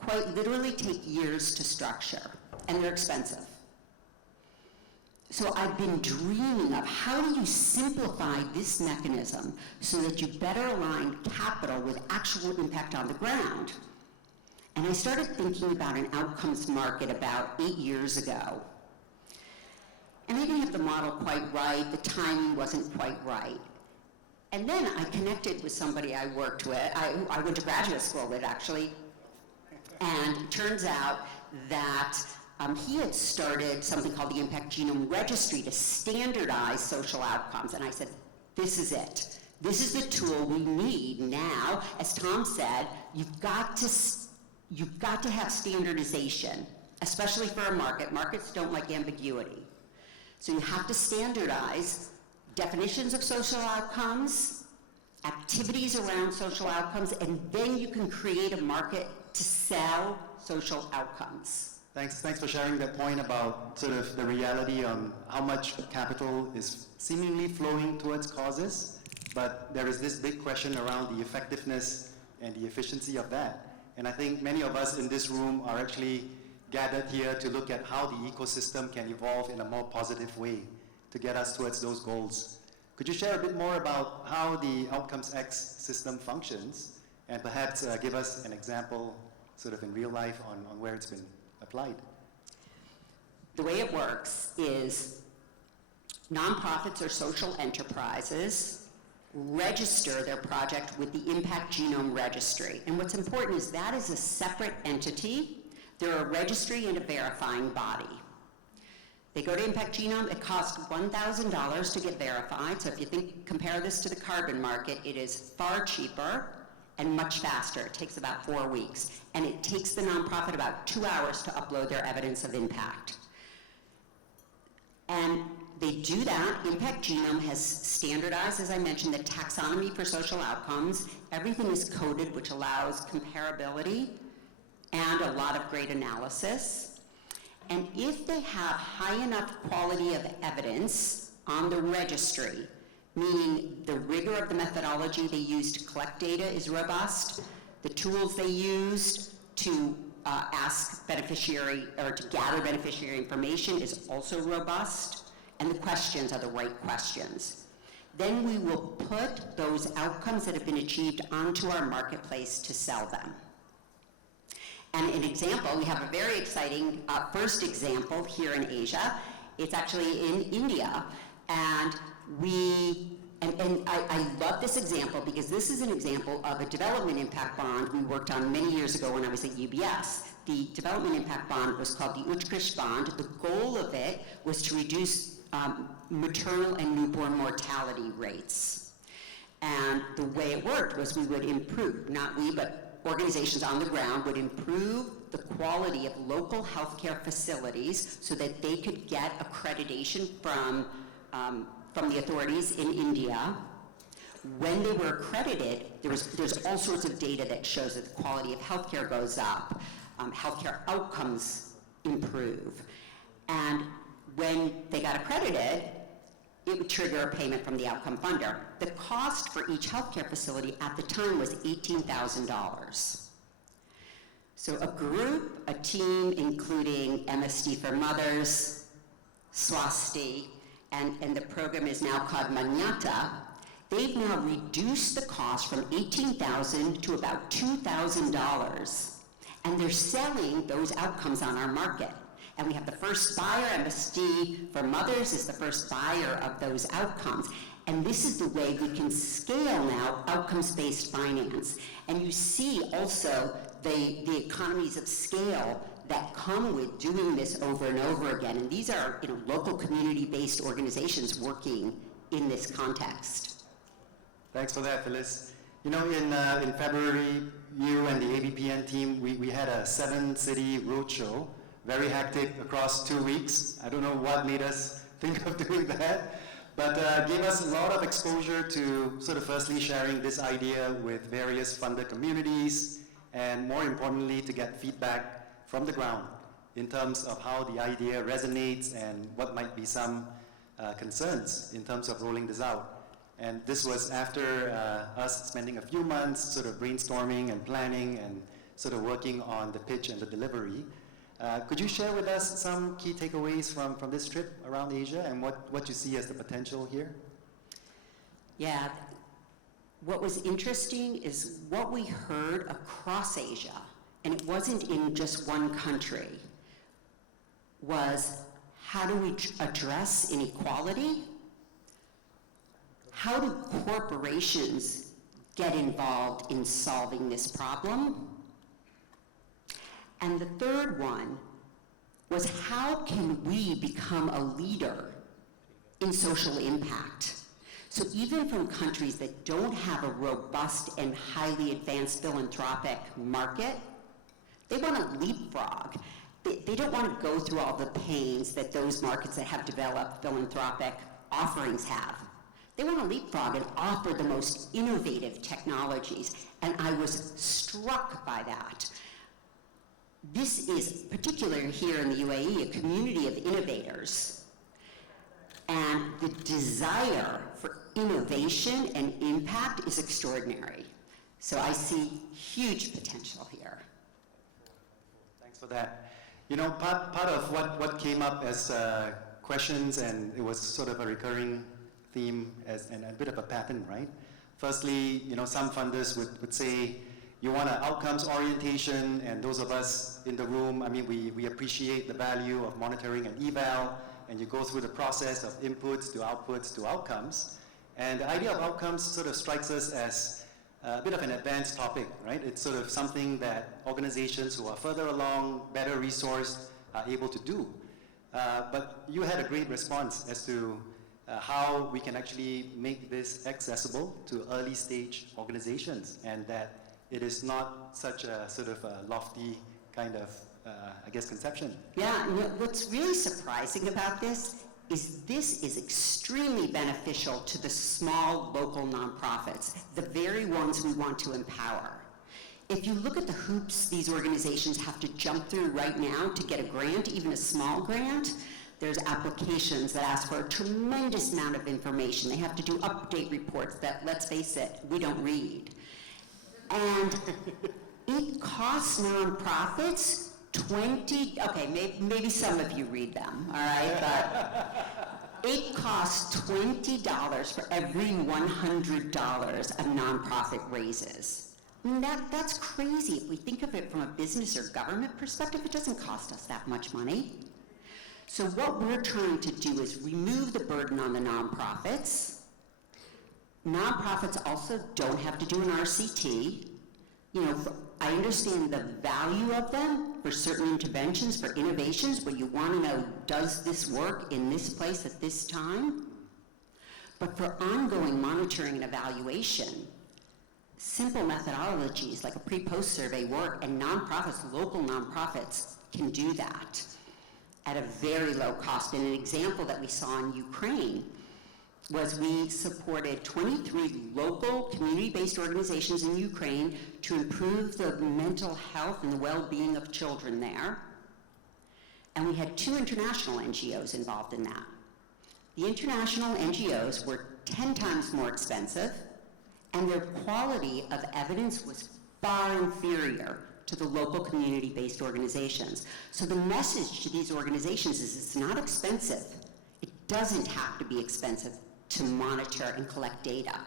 quite literally take years to structure, and they're expensive. So I've been dreaming of how do you simplify this mechanism so that you better align capital with actual impact on the ground. And I started thinking about an outcomes market about 8 years ago. And I didn't have the model quite right, the timing wasn't quite right. And then I connected with somebody I worked with, I went to graduate school with actually, and it turns out that he had started something called the Impact Genome Registry to standardize social outcomes. And I said, this is it. This is the tool we need now. As Tom said, you've got to have standardization, especially for a market. Markets don't like ambiguity. So you have to standardize definitions of social outcomes, activities around social outcomes, and then you can create a market to sell social outcomes. Thanks for sharing that point about sort of the reality on how much capital is seemingly flowing towards causes, but there is this big question around the effectiveness and the efficiency of that. And I think many of us in this room are actually gathered here to look at how the ecosystem can evolve in a more positive way to get us towards those goals. Could you share a bit more about how the Outcomes X system functions and perhaps give us an example sort of in real life on where it's been applied? The way it works is nonprofits or social enterprises register their project with the Impact Genome Registry. And what's important is that is a separate entity. They're a registry and a verifying body. They go to Impact Genome, it costs $1,000 to get verified. So if you compare this to the carbon market, it is far cheaper and much faster. It takes about 4 weeks. And it takes the nonprofit about 2 hours to upload their evidence of impact. And they do that. Impact Genome has standardized, as I mentioned, the taxonomy for social outcomes. Everything is coded, which allows comparability and a lot of great analysis. And if they have high enough quality of evidence on the registry, meaning the rigor of the methodology they used to collect data is robust, the tools they used to ask beneficiary or to gather beneficiary information is also robust, and the questions are the right questions. Then we will put those outcomes that have been achieved onto our marketplace to sell them. And an example, we have a very exciting first example here in Asia. It's actually in India, and I love this example because this is an example of a development impact bond we worked on many years ago when I was at UBS. The development impact bond was called the Utkarsh bond. The goal of it was to reduce maternal and newborn mortality rates. And the way it worked was we would improve, not we, but organizations on the ground would improve the quality of local healthcare facilities so that they could get accreditation from the authorities in India. When they were accredited, there's all sorts of data that shows that the quality of healthcare goes up, healthcare outcomes improve. And when they got accredited, it would trigger a payment from the outcome funder. The cost for each healthcare facility at the time was $18,000. So a team including MSD for Mothers, Swasti, and the program is now called Manyata, they've now reduced the cost from $18,000 to about $2,000. And they're selling those outcomes on our market. And we have the first buyer, MSD for Mothers is the first buyer of those outcomes. And this is the way we can scale now outcomes-based finance. And you see also the economies of scale that come with doing this over and over again. And these are local community-based organizations working in this context. Thanks for that, Phyllis. In February, you and the AVPN team, we had a 7-city roadshow, very hectic across 2 weeks. I don't know what made us think of doing that, but gave us a lot of exposure to sort of firstly sharing this idea with various funder communities, and more importantly, to get feedback from the ground in terms of how the idea resonates and what might be some concerns in terms of rolling this out. And this was after us spending a few months sort of brainstorming and planning and sort of working on the pitch and the delivery. Could you share with us some key takeaways from this trip around Asia and what you see as the potential here? Yeah, what was interesting is what we heard across Asia, and it wasn't in just one country, was how do we address inequality? How do corporations get involved in solving this problem? And the third one was how can we become a leader in social impact? So even from countries that don't have a robust and highly advanced philanthropic market, they want to leapfrog. They don't want to go through all the pains that those markets that have developed philanthropic offerings have. They want to leapfrog and offer the most innovative technologies, and I was struck by that. This is, particularly here in the UAE, a community of innovators, and the desire for innovation and impact is extraordinary. So I see huge potential here. Thanks for that. Part of what came up as questions, and it was sort of a recurring theme and a bit of a pattern, right? Firstly, some funders would say, you want an outcomes orientation, and those of us in the room, we appreciate the value of monitoring and eval, and you go through the process of inputs to outputs to outcomes. And the idea of outcomes sort of strikes us as a bit of an advanced topic, right? It's sort of something that organizations who are further along, better resourced, are able to do. But you had a great response as to how we can actually make this accessible to early stage organizations, and that it is not such a sort of a lofty kind of, conception. Yeah, what's really surprising about this is this is extremely beneficial to the small local nonprofits, the very ones we want to empower. If you look at the hoops these organizations have to jump through right now to get a grant, even a small grant, there's applications that ask for a tremendous amount of information. They have to do update reports that, let's face it, we don't read. And it costs nonprofits maybe some of you read them, all right? But it costs $20 for every $100 a nonprofit raises. I mean, that's crazy. If we think of it from a business or government perspective, it doesn't cost us that much money. So what we're trying to do is remove the burden on the nonprofits. Nonprofits also don't have to do an RCT. You know, I understand the value of them for certain interventions, for innovations, where you want to know, does this work in this place at this time? But for ongoing monitoring and evaluation, simple methodologies like a pre-post survey work, and nonprofits, local nonprofits, can do that at a very low cost. And an example that we saw in Ukraine was we supported 23 local community-based organizations in Ukraine to improve the mental health and the well-being of children there. And we had 2 international NGOs involved in that. The international NGOs were 10 times more expensive, and their quality of evidence was far inferior to the local community-based organizations. So the message to these organizations is it's not expensive. It doesn't have to be expensive to monitor and collect data.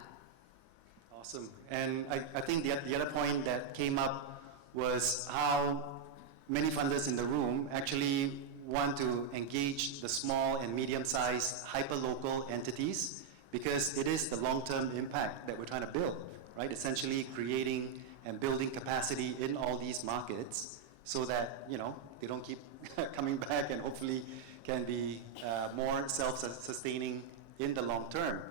Awesome. And I think the other point that came up was how many funders in the room actually want to engage the small and medium-sized hyper-local entities, because it is the long-term impact that we're trying to build, right? Essentially creating and building capacity in all these markets so that, you know, they don't keep coming back and hopefully can be more self-sustaining in the long term.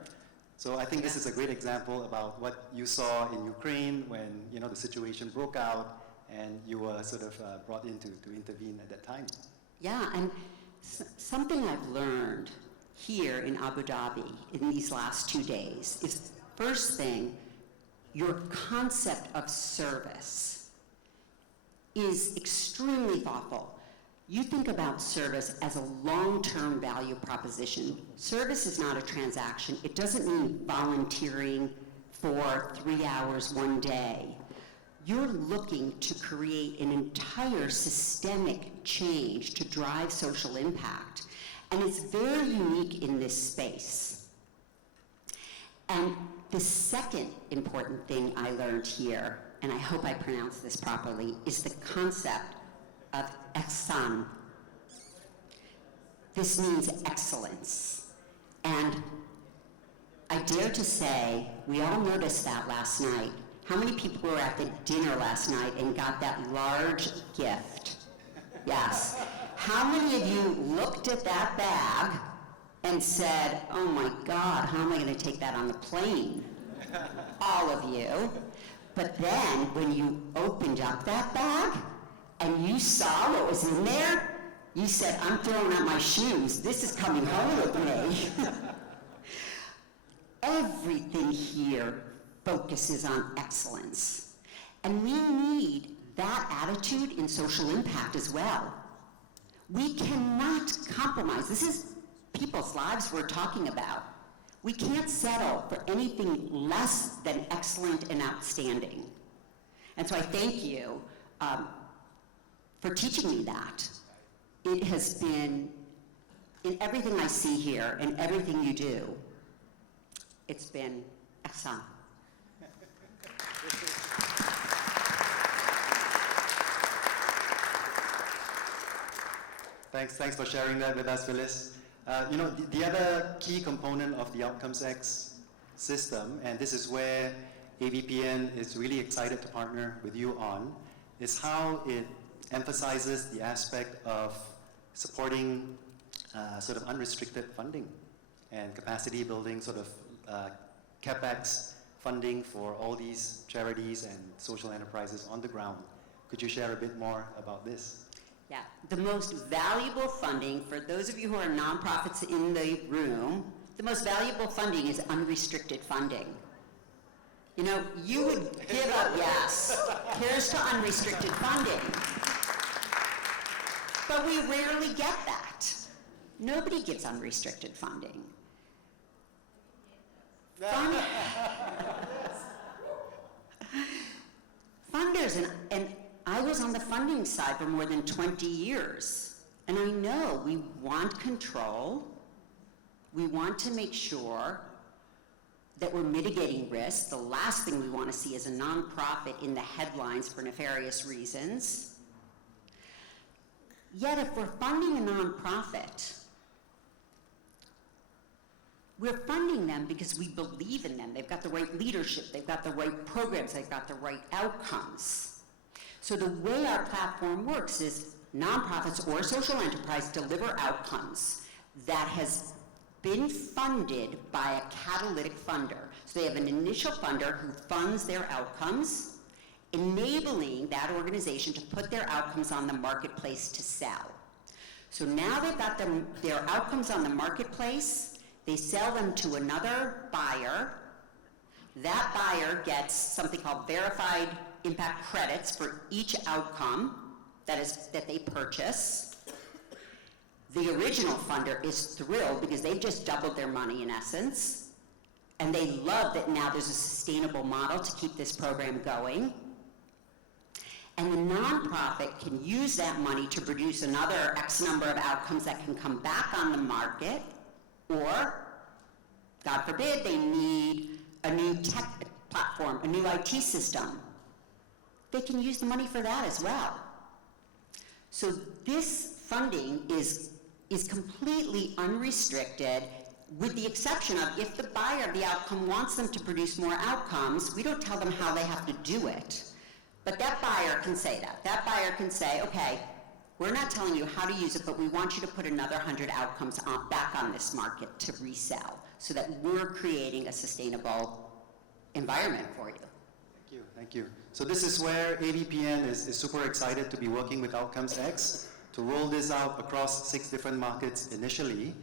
So I think this is a great example about what you saw in Ukraine when, you know, the situation broke out and you were sort of brought in to intervene at that time. Yeah, and something I've learned here in Abu Dhabi in these last 2 days is, first thing, your concept of service is extremely thoughtful. You think about service as a long-term value proposition. Service is not a transaction. It doesn't mean volunteering for 3 hours one day. You're looking to create an entire systemic change to drive social impact. And it's very unique in this space. And the second important thing I learned here, and I hope I pronounced this properly, is the concept of ihsan. This means excellence. And I dare to say, we all noticed that last night. How many people were at the dinner last night and got that large gift? Yes. How many of you looked at that bag and said, oh my God, how am I going to take that on the plane? All of you. But then when you opened up that bag and you saw what was in there, you said, I'm throwing out my shoes. This is coming home with me. Everything here focuses on excellence. And we need that attitude in social impact as well. We cannot compromise. This is people's lives we're talking about. We can't settle for anything less than excellent and outstanding. And so I thank you for teaching me that. It has been, in everything I see here and everything you do, it's been ihsan. Thanks for sharing that with us, Phyllis. You know, the other key component of the Outcomes X system, and this is where AVPN is really excited to partner with you on, is how it emphasizes the aspect of supporting sort of unrestricted funding and capacity building, sort of CapEx funding for all these charities and social enterprises on the ground. Could you share a bit more about this? Yeah, the most valuable funding, for those of you who are nonprofits in the room, the most valuable funding is unrestricted funding. You know, you would give up, yes, here's to unrestricted funding. But we rarely get that. Nobody gives unrestricted funding. Funders, and I was on the funding side for more than 20 years. And I know we want control. We want to make sure that we're mitigating risk. The last thing we want to see is a nonprofit in the headlines for nefarious reasons. Yet if we're funding a nonprofit, we're funding them because we believe in them. They've got the right leadership, they've got the right programs, they've got the right outcomes. So the way our platform works is nonprofits or social enterprise deliver outcomes that has been funded by a catalytic funder. So they have an initial funder who funds their outcomes, enabling that organization to put their outcomes on the marketplace to sell. So now they've got their outcomes on the marketplace, they sell them to another buyer. That buyer gets something called verified impact credits for each outcome that they purchase. The original funder is thrilled because they've just doubled their money in essence, and they love that now there's a sustainable model to keep this program going. And the nonprofit can use that money to produce another X number of outcomes that can come back on the market, or, God forbid, they need a new tech platform, a new IT system. They can use the money for that as well. So this funding is completely unrestricted, with the exception of if the buyer of the outcome wants them to produce more outcomes, we don't tell them how they have to do it. But that buyer can say that. That buyer can say, okay, we're not telling you how to use it, but we want you to put another 100 outcomes back on this market to resell, so that we're creating a sustainable environment for you. Thank you, thank you. So this is where AVPN is super excited to be working with Outcomes X to roll this out across 6 different markets initially.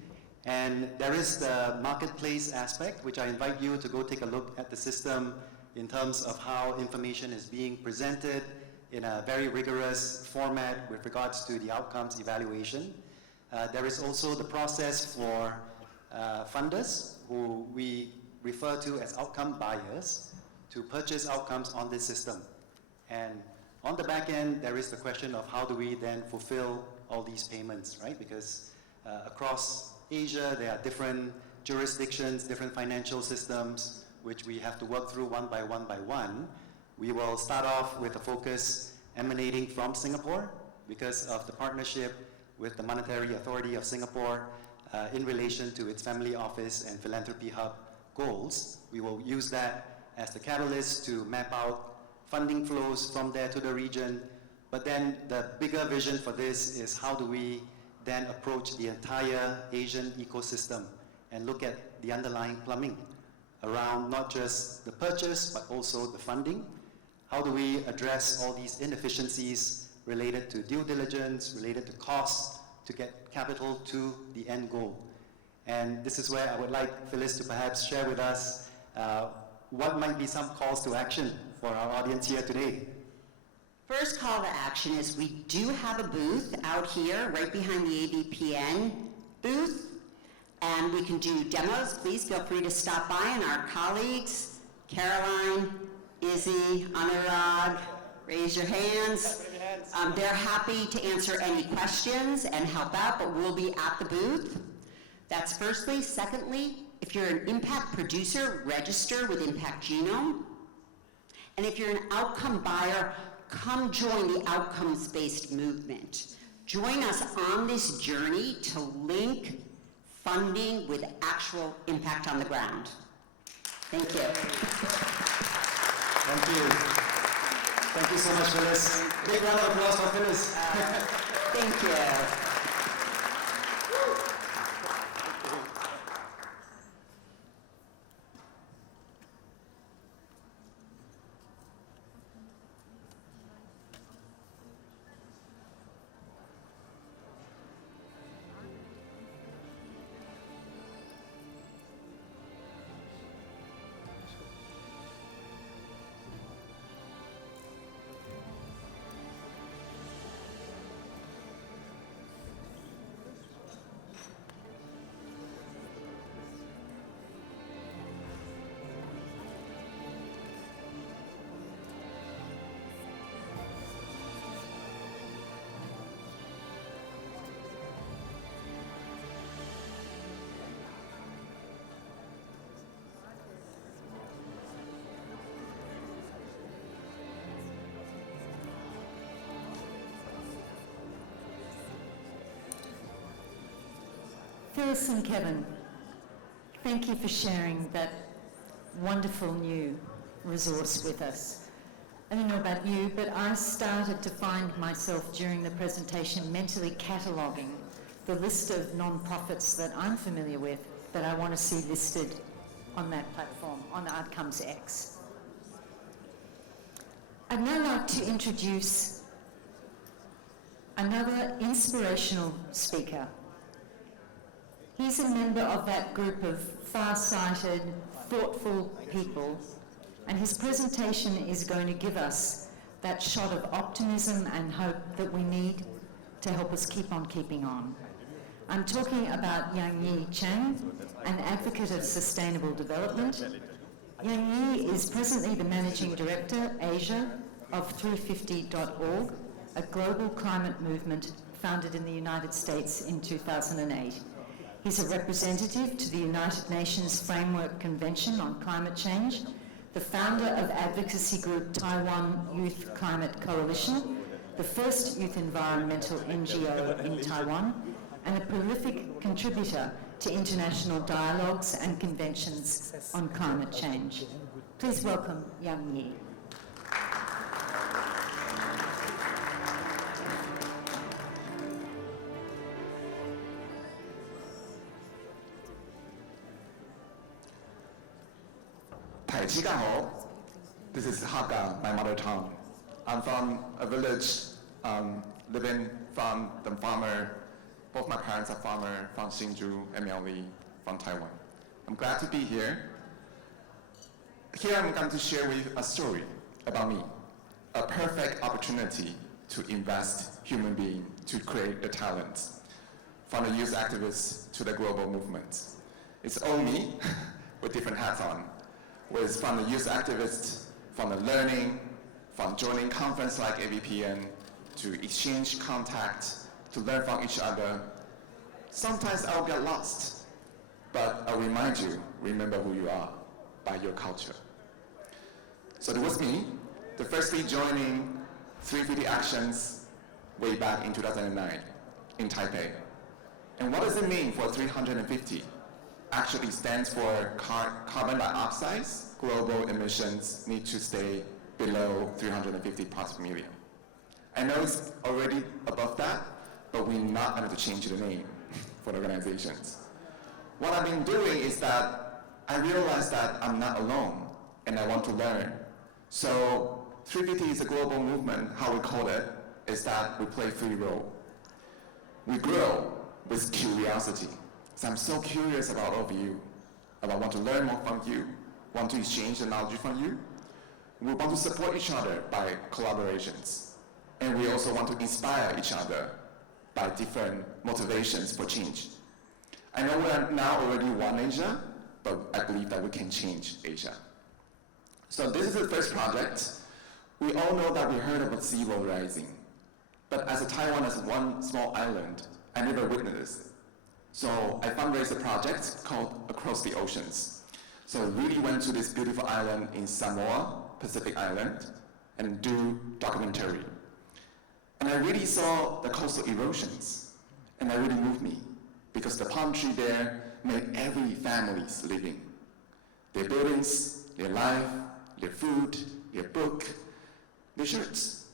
And there is the marketplace aspect, which I invite you to go take a look at the system in terms of how information is being presented in a very rigorous format with regards to the outcomes evaluation. There is also the process for funders, who we refer to as outcome buyers, to purchase outcomes on this system. And on the back end, there is the question of how do we then fulfill all these payments, right? Because across Asia, there are different jurisdictions, different financial systems, which we have to work through one by one. We will start off with a focus emanating from Singapore because of the partnership with the Monetary Authority of Singapore in relation to its Family Office and Philanthropy Hub goals. We will use that as the catalyst to map out funding flows from there to the region. But then the bigger vision for this is how do we then approach the entire Asian ecosystem and look at the underlying plumbing around not just the purchase, but also the funding. How do we address all these inefficiencies related to due diligence, related to costs, to get capital to the end goal? And this is where I would like Phyllis to perhaps share with us what might be some calls to action for our audience here today. First call to action is we do have a booth out here right behind the AVPN booth, and we can do demos. Please feel free to stop by, and our colleagues, Caroline, Izzy, Anurag, raise your hands. They're happy to answer any questions and help out, but we'll be at the booth. That's firstly. Secondly, if you're an impact producer, register with Impact Genome. And if you're an outcome buyer, come join the outcomes-based movement. Join us on this journey to link funding with actual impact on the ground. Thank you. Thank you. Thank you so much, Phyllis. Big round of applause for Phyllis. Thank you. Phyllis and Kevin, thank you for sharing that wonderful new resource with us. I don't know about you, but I started to find myself during the presentation mentally cataloguing the list of non-profits that I'm familiar with that I want to see listed on that platform, on Outcomes X. I'd now like to introduce another inspirational speaker. He's a member of that group of far-sighted, thoughtful people, and his presentation is going to give us that shot of optimism and hope that we need to help us keep on keeping on. I'm talking about Yang Yi Chang, an advocate of sustainable development. Yang Yi is presently the Managing Director, Asia, of 350.org, a global climate movement founded in the United States in 2008. He's a representative to the United Nations Framework Convention on Climate Change, the founder of advocacy group Taiwan Youth Climate Coalition, the first youth environmental NGO in Taiwan, and a prolific contributor to international dialogues and conventions on climate change. Please welcome Yang Yi. This is Hakka, my mother tongue. I'm from a village living from the farmer. Both my parents are farmer from Hsinchu and Miaoli from Taiwan. I'm glad to be here. Here I'm going to share with you a story about me, a perfect opportunity to invest human being to create the talents, from the youth activists to the global movement. It's all me with different hats on. From the youth activists, from the learning, from joining conference like AVPN, to exchange contact, to learn from each other. Sometimes I'll get lost, but I'll remind you, remember who you are by your culture. So it was me, the firstly joining 350 Actions way back in 2009 in Taipei. And what does it mean for 350? Actually stands for carbon dioxide, global emissions need to stay below 350 parts per million. I know it's already above that, but we're not going to change the name for the organizations. What I've been doing is that I realized that I'm not alone and I want to learn. So 350 is a global movement. How we call it is that we play 3 roles. We grow with curiosity. So I'm so curious about all of you, about want to learn more from you, want to exchange the knowledge from you. We want to support each other by collaborations. And we also want to inspire each other by different motivations for change. I know we are now already one Asia, but I believe that we can change Asia. So this is the first project. We all know that we heard about sea level rising. But as Taiwan as one small island, I never witnessed this. So I fundraised a project called Across the Oceans. So I really went to this beautiful island in Samoa, Pacific Island, and do documentary. And I really saw the coastal erosions, and that really moved me, because the palm tree there made every family's living. Their buildings, their life, their food, their book, their shirts.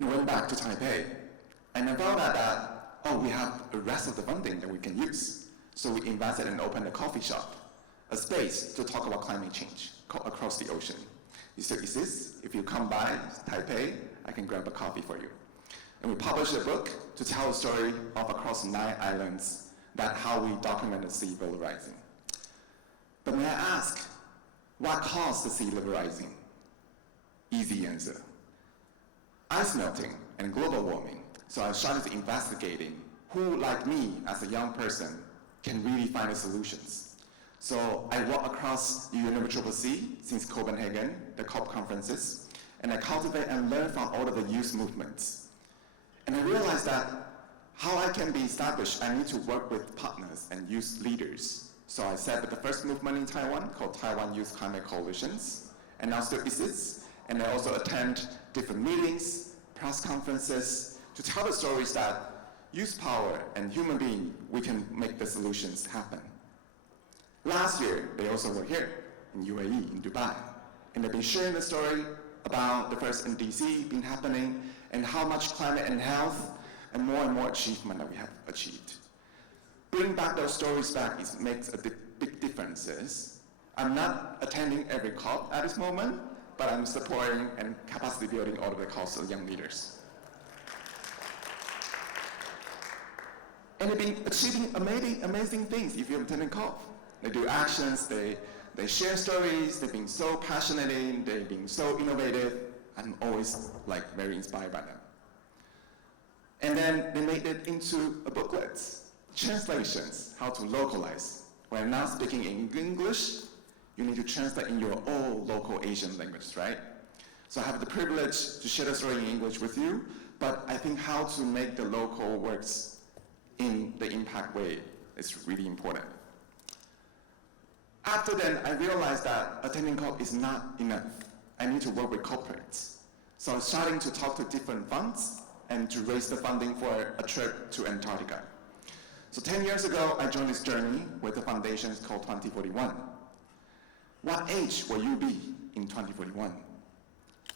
We went back to Taipei, and I found out that we have the rest of the funding that we can use. So we invested and opened a coffee shop, a space to talk about climate change across the ocean. You still exist. If you come by Taipei, I can grab a coffee for you. And we published a book to tell the story of across 9 islands, that how we documented sea level rising. But may I ask, what caused the sea level rising? Easy answer. Ice melting and global warming. So I started investigating who, like me, as a young person, can really find the solutions. So I walked across the UNFCCC since Copenhagen, the COP conferences, and I cultivate and learn from all of the youth movements. And I realized that how I can be established, I need to work with partners and youth leaders. So I set up the first movement in Taiwan called Taiwan Youth Climate Coalitions, and now still exists. And I also attend different meetings, press conferences, to tell the stories that use power and human being, we can make the solutions happen. Last year, they also were here in UAE, in Dubai, and they've been sharing the story about the first NDC been happening and how much climate and health and more achievement that we have achieved. Bring back those stories back makes a big differences. I'm not attending every COP at this moment, but I'm supporting and capacity building all of the calls of young leaders. And they've been achieving amazing things if you're attending COP. They do actions, they share stories, they've been so passionate they've been so innovative. I'm always very inspired by them. And then they made it into a booklet, translations, how to localize. When now speaking in English, you need to translate in your own local Asian language, right? So I have the privilege to share the story in English with you, but I think how to make the local works in the impact way is really important. After then, I realized that attending COP is not enough. I need to work with corporates. So I'm starting to talk to different funds and to raise the funding for a trip to Antarctica. So 10 years ago, I joined this journey with a foundation called 2041. What age will you be in 2041?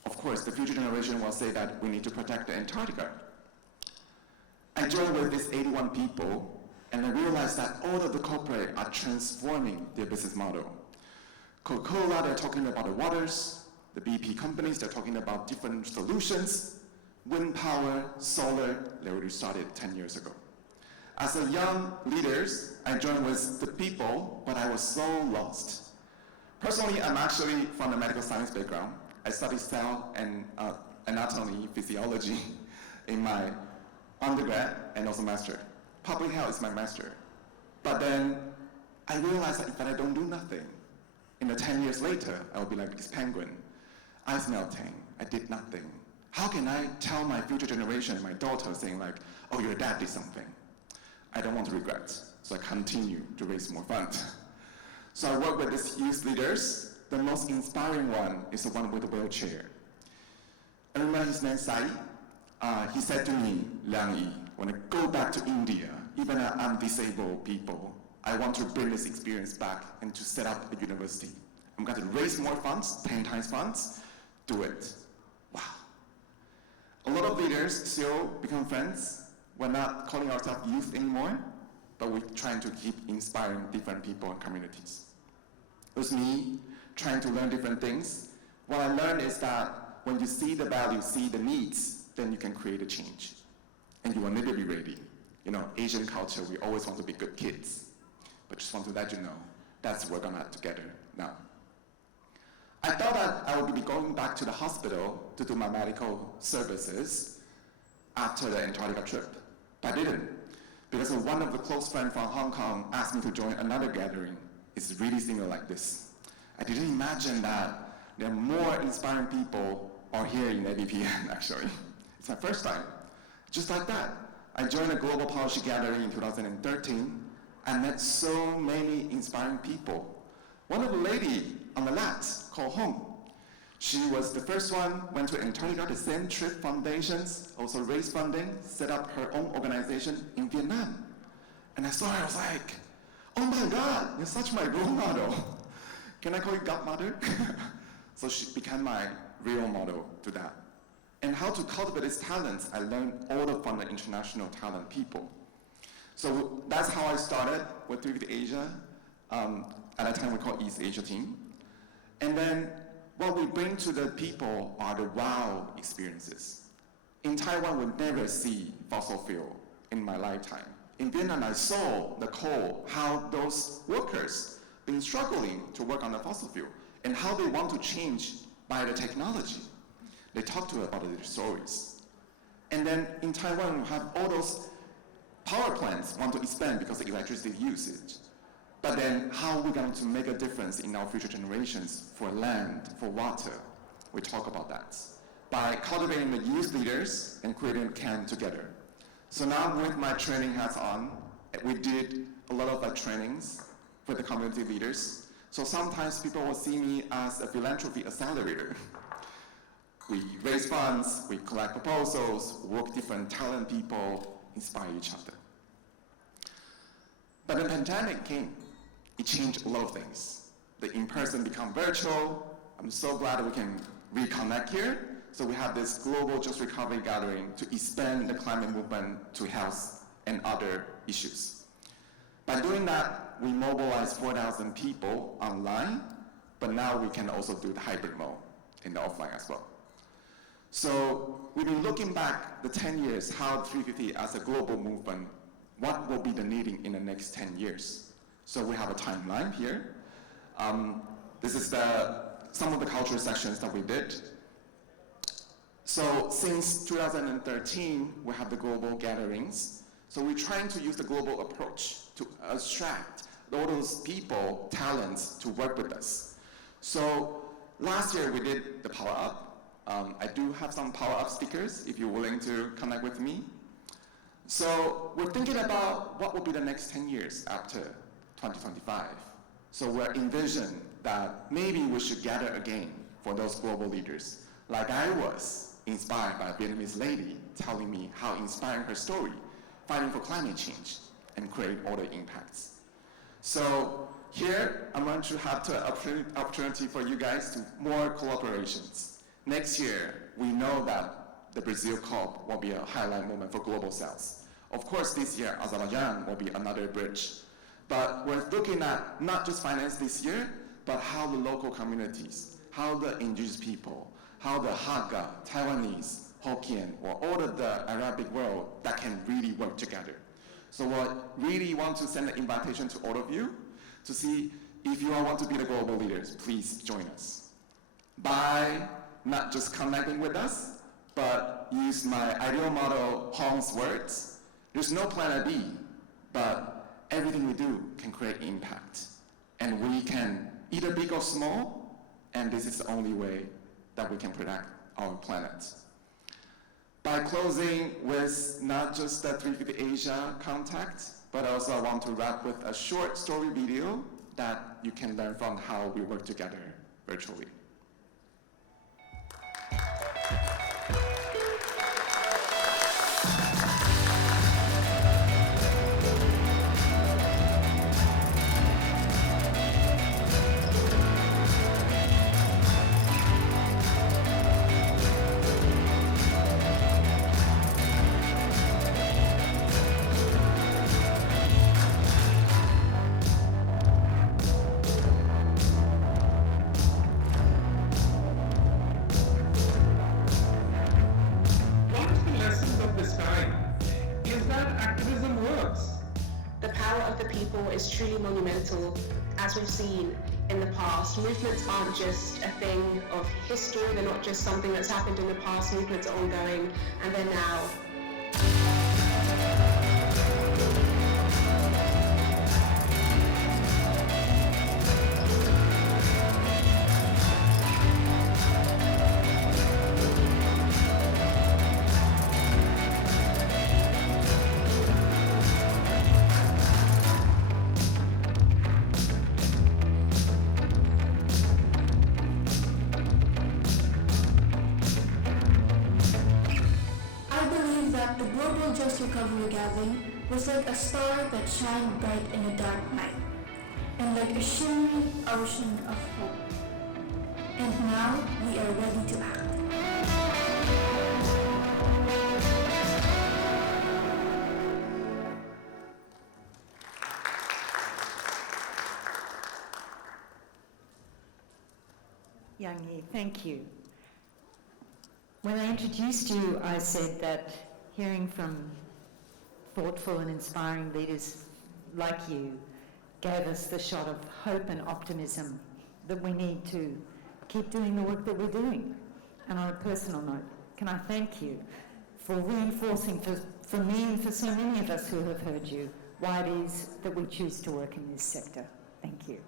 Of course, the future generation will say that we need to protect the Antarctica. I joined with these 81 people, and I realized that all of the corporate are transforming their business model. Coca-Cola, they're talking about the waters. The BP companies, they're talking about different solutions. Wind power, solar, they already started 10 years ago. As a young leaders, I joined with the people, but I was so lost. Personally, I'm actually from a medical science background. I studied cell and anatomy, physiology in my undergrad and also master. Public health is my master. But then I realized that if I don't do nothing, in the 10 years later, I will be like this penguin, ice melting, I did nothing. How can I tell my future generation, my daughter, saying like, oh, your dad did something? I don't want to regret, so I continue to raise more funds. So I work with these youth leaders. The most inspiring one is the one with the wheelchair. I remember his name Sai. He said to me, Liang Yi, when I go back to India, even I'm disabled people, I want to bring this experience back and to set up a university. I'm going to raise more funds, 10 times funds, do it. Wow. A lot of leaders still become friends. We're not calling ourselves youth anymore, but we're trying to keep inspiring different people and communities. It was me trying to learn different things. What I learned is that when you see the value, see the needs, then you can create a change. And you will never be ready. You know, Asian culture, we always want to be good kids. But just want to let you know, that's what we're gonna have together now. I thought that I would be going back to the hospital to do my medical services after the Antarctica trip. But I didn't, because one of the close friends from Hong Kong asked me to join another gathering. It's really similar like this. I didn't imagine that there are more inspiring people are here in ABPN, actually. It's my first time. Just like that, I joined a global policy gathering in 2013. I met so many inspiring people. One of the lady on the left, called Hong, she was the first one, went to Antarctica, the same trip foundations, also raised funding, set up her own organization in Vietnam. And I saw her, I was like, oh my God, you're such my role model. Can I call you godmother? So she became my real model to that. And how to cultivate these talents, I learned all from the international talent people. So that's how I started with 350 Asia. At that time we called East Asia team. And then what we bring to the people are the wow experiences. In Taiwan, we never see fossil fuel in my lifetime. In Vietnam, I saw the coal, how those workers been struggling to work on the fossil fuel, and how they want to change by the technology. They talk to us about their stories. And then in Taiwan, we have all those power plants want to expand because of electricity usage. But then how are we going to make a difference in our future generations for land, for water? We talk about that. By cultivating the youth leaders and creating a camp together. So now with my training hats on, we did a lot of trainings for the community leaders. So sometimes people will see me as a philanthropy accelerator. We raise funds, we collect proposals, work different talent people, inspire each other. But the pandemic came. It changed a lot of things. The in-person become virtual. I'm so glad we can reconnect here. So we have this global Just Recovery gathering to expand the climate movement to health and other issues. By doing that, we mobilized 4,000 people online, but now we can also do the hybrid mode in the offline as well. So we've been looking back the 10 years, how 350 as a global movement, what will be the needing in the next 10 years. So we have a timeline here. This is some of the cultural sections that we did. So since 2013, we have the global gatherings. So we're trying to use the global approach to attract all those people, talents, to work with us. So last year we did the Power Up. I do have some Power Up speakers if you're willing to connect with me. So we're thinking about what will be the next 10 years after 2025. So we're envisioning that maybe we should gather again for those global leaders. Like I was inspired by a Vietnamese lady telling me how inspiring her story, fighting for climate change and create all the impacts. So here, I'm going to have the opportunity for you guys to more collaborations. Next year, we know that the Brazil COP will be a highlight moment for global South. Of course, this year, Azerbaijan will be another bridge. But we're looking at not just finance this year, but how the local communities, how the indigenous people, how the Hakka, Taiwanese, Hokkien, or all of the Arabic world that can really work together. So I really want to send an invitation to all of you to see if you all want to be the global leaders, please join us. By not just connecting with us, but use my ideal model, Hong's words. There's no plan B, but everything we do can create impact. And we can either big or small, and this is the only way that we can protect our planet. By closing with not just the 350 Asia contact, but also I want to wrap with a short story video that you can learn from how we work together virtually. Is truly monumental. As we've seen in the past, movements aren't just a thing of history, they're not just something that's happened in the past, movements are ongoing and they're now. The Global Just Recovery Gathering was like a star that shined bright in a dark night, and like a shimmering ocean of hope. And now we are ready to act. Yang Yi, thank you. When I introduced you, I said that hearing from thoughtful and inspiring leaders like you gave us the shot of hope and optimism that we need to keep doing the work that we're doing. And on a personal note, can I thank you for reinforcing for me and for so many of us who have heard you why it is that we choose to work in this sector. Thank you.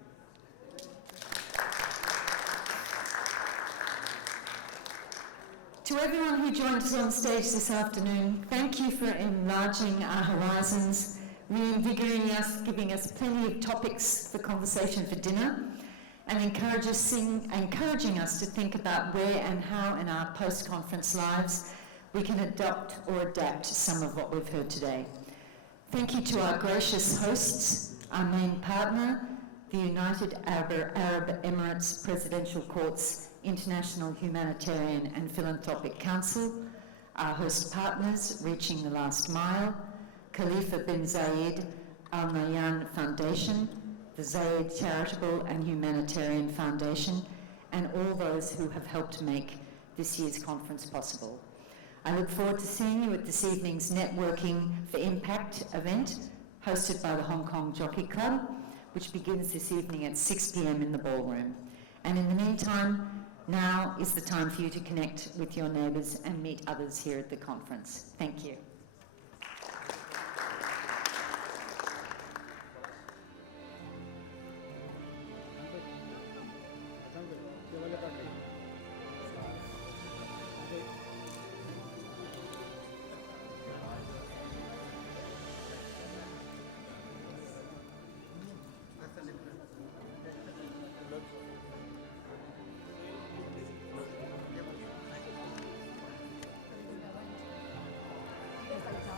To everyone who joined us on stage this afternoon, thank you for enlarging our horizons, reinvigorating us, giving us plenty of topics for conversation for dinner, and encouraging us to think about where and how in our post-conference lives we can adopt or adapt some of what we've heard today. Thank you to our gracious hosts, our main partner, the United Arab Emirates Presidential Court's International Humanitarian and Philanthropic Council, our host partners, Reaching the Last Mile, Khalifa bin Zayed Al Nahyan Foundation, the Zayed Charitable and Humanitarian Foundation, and all those who have helped make this year's conference possible. I look forward to seeing you at this evening's Networking for Impact event, hosted by the Hong Kong Jockey Club, which begins this evening at 6 p.m. in the ballroom. And in the meantime, now is the time for you to connect with your neighbours and meet others here at the conference. Thank you.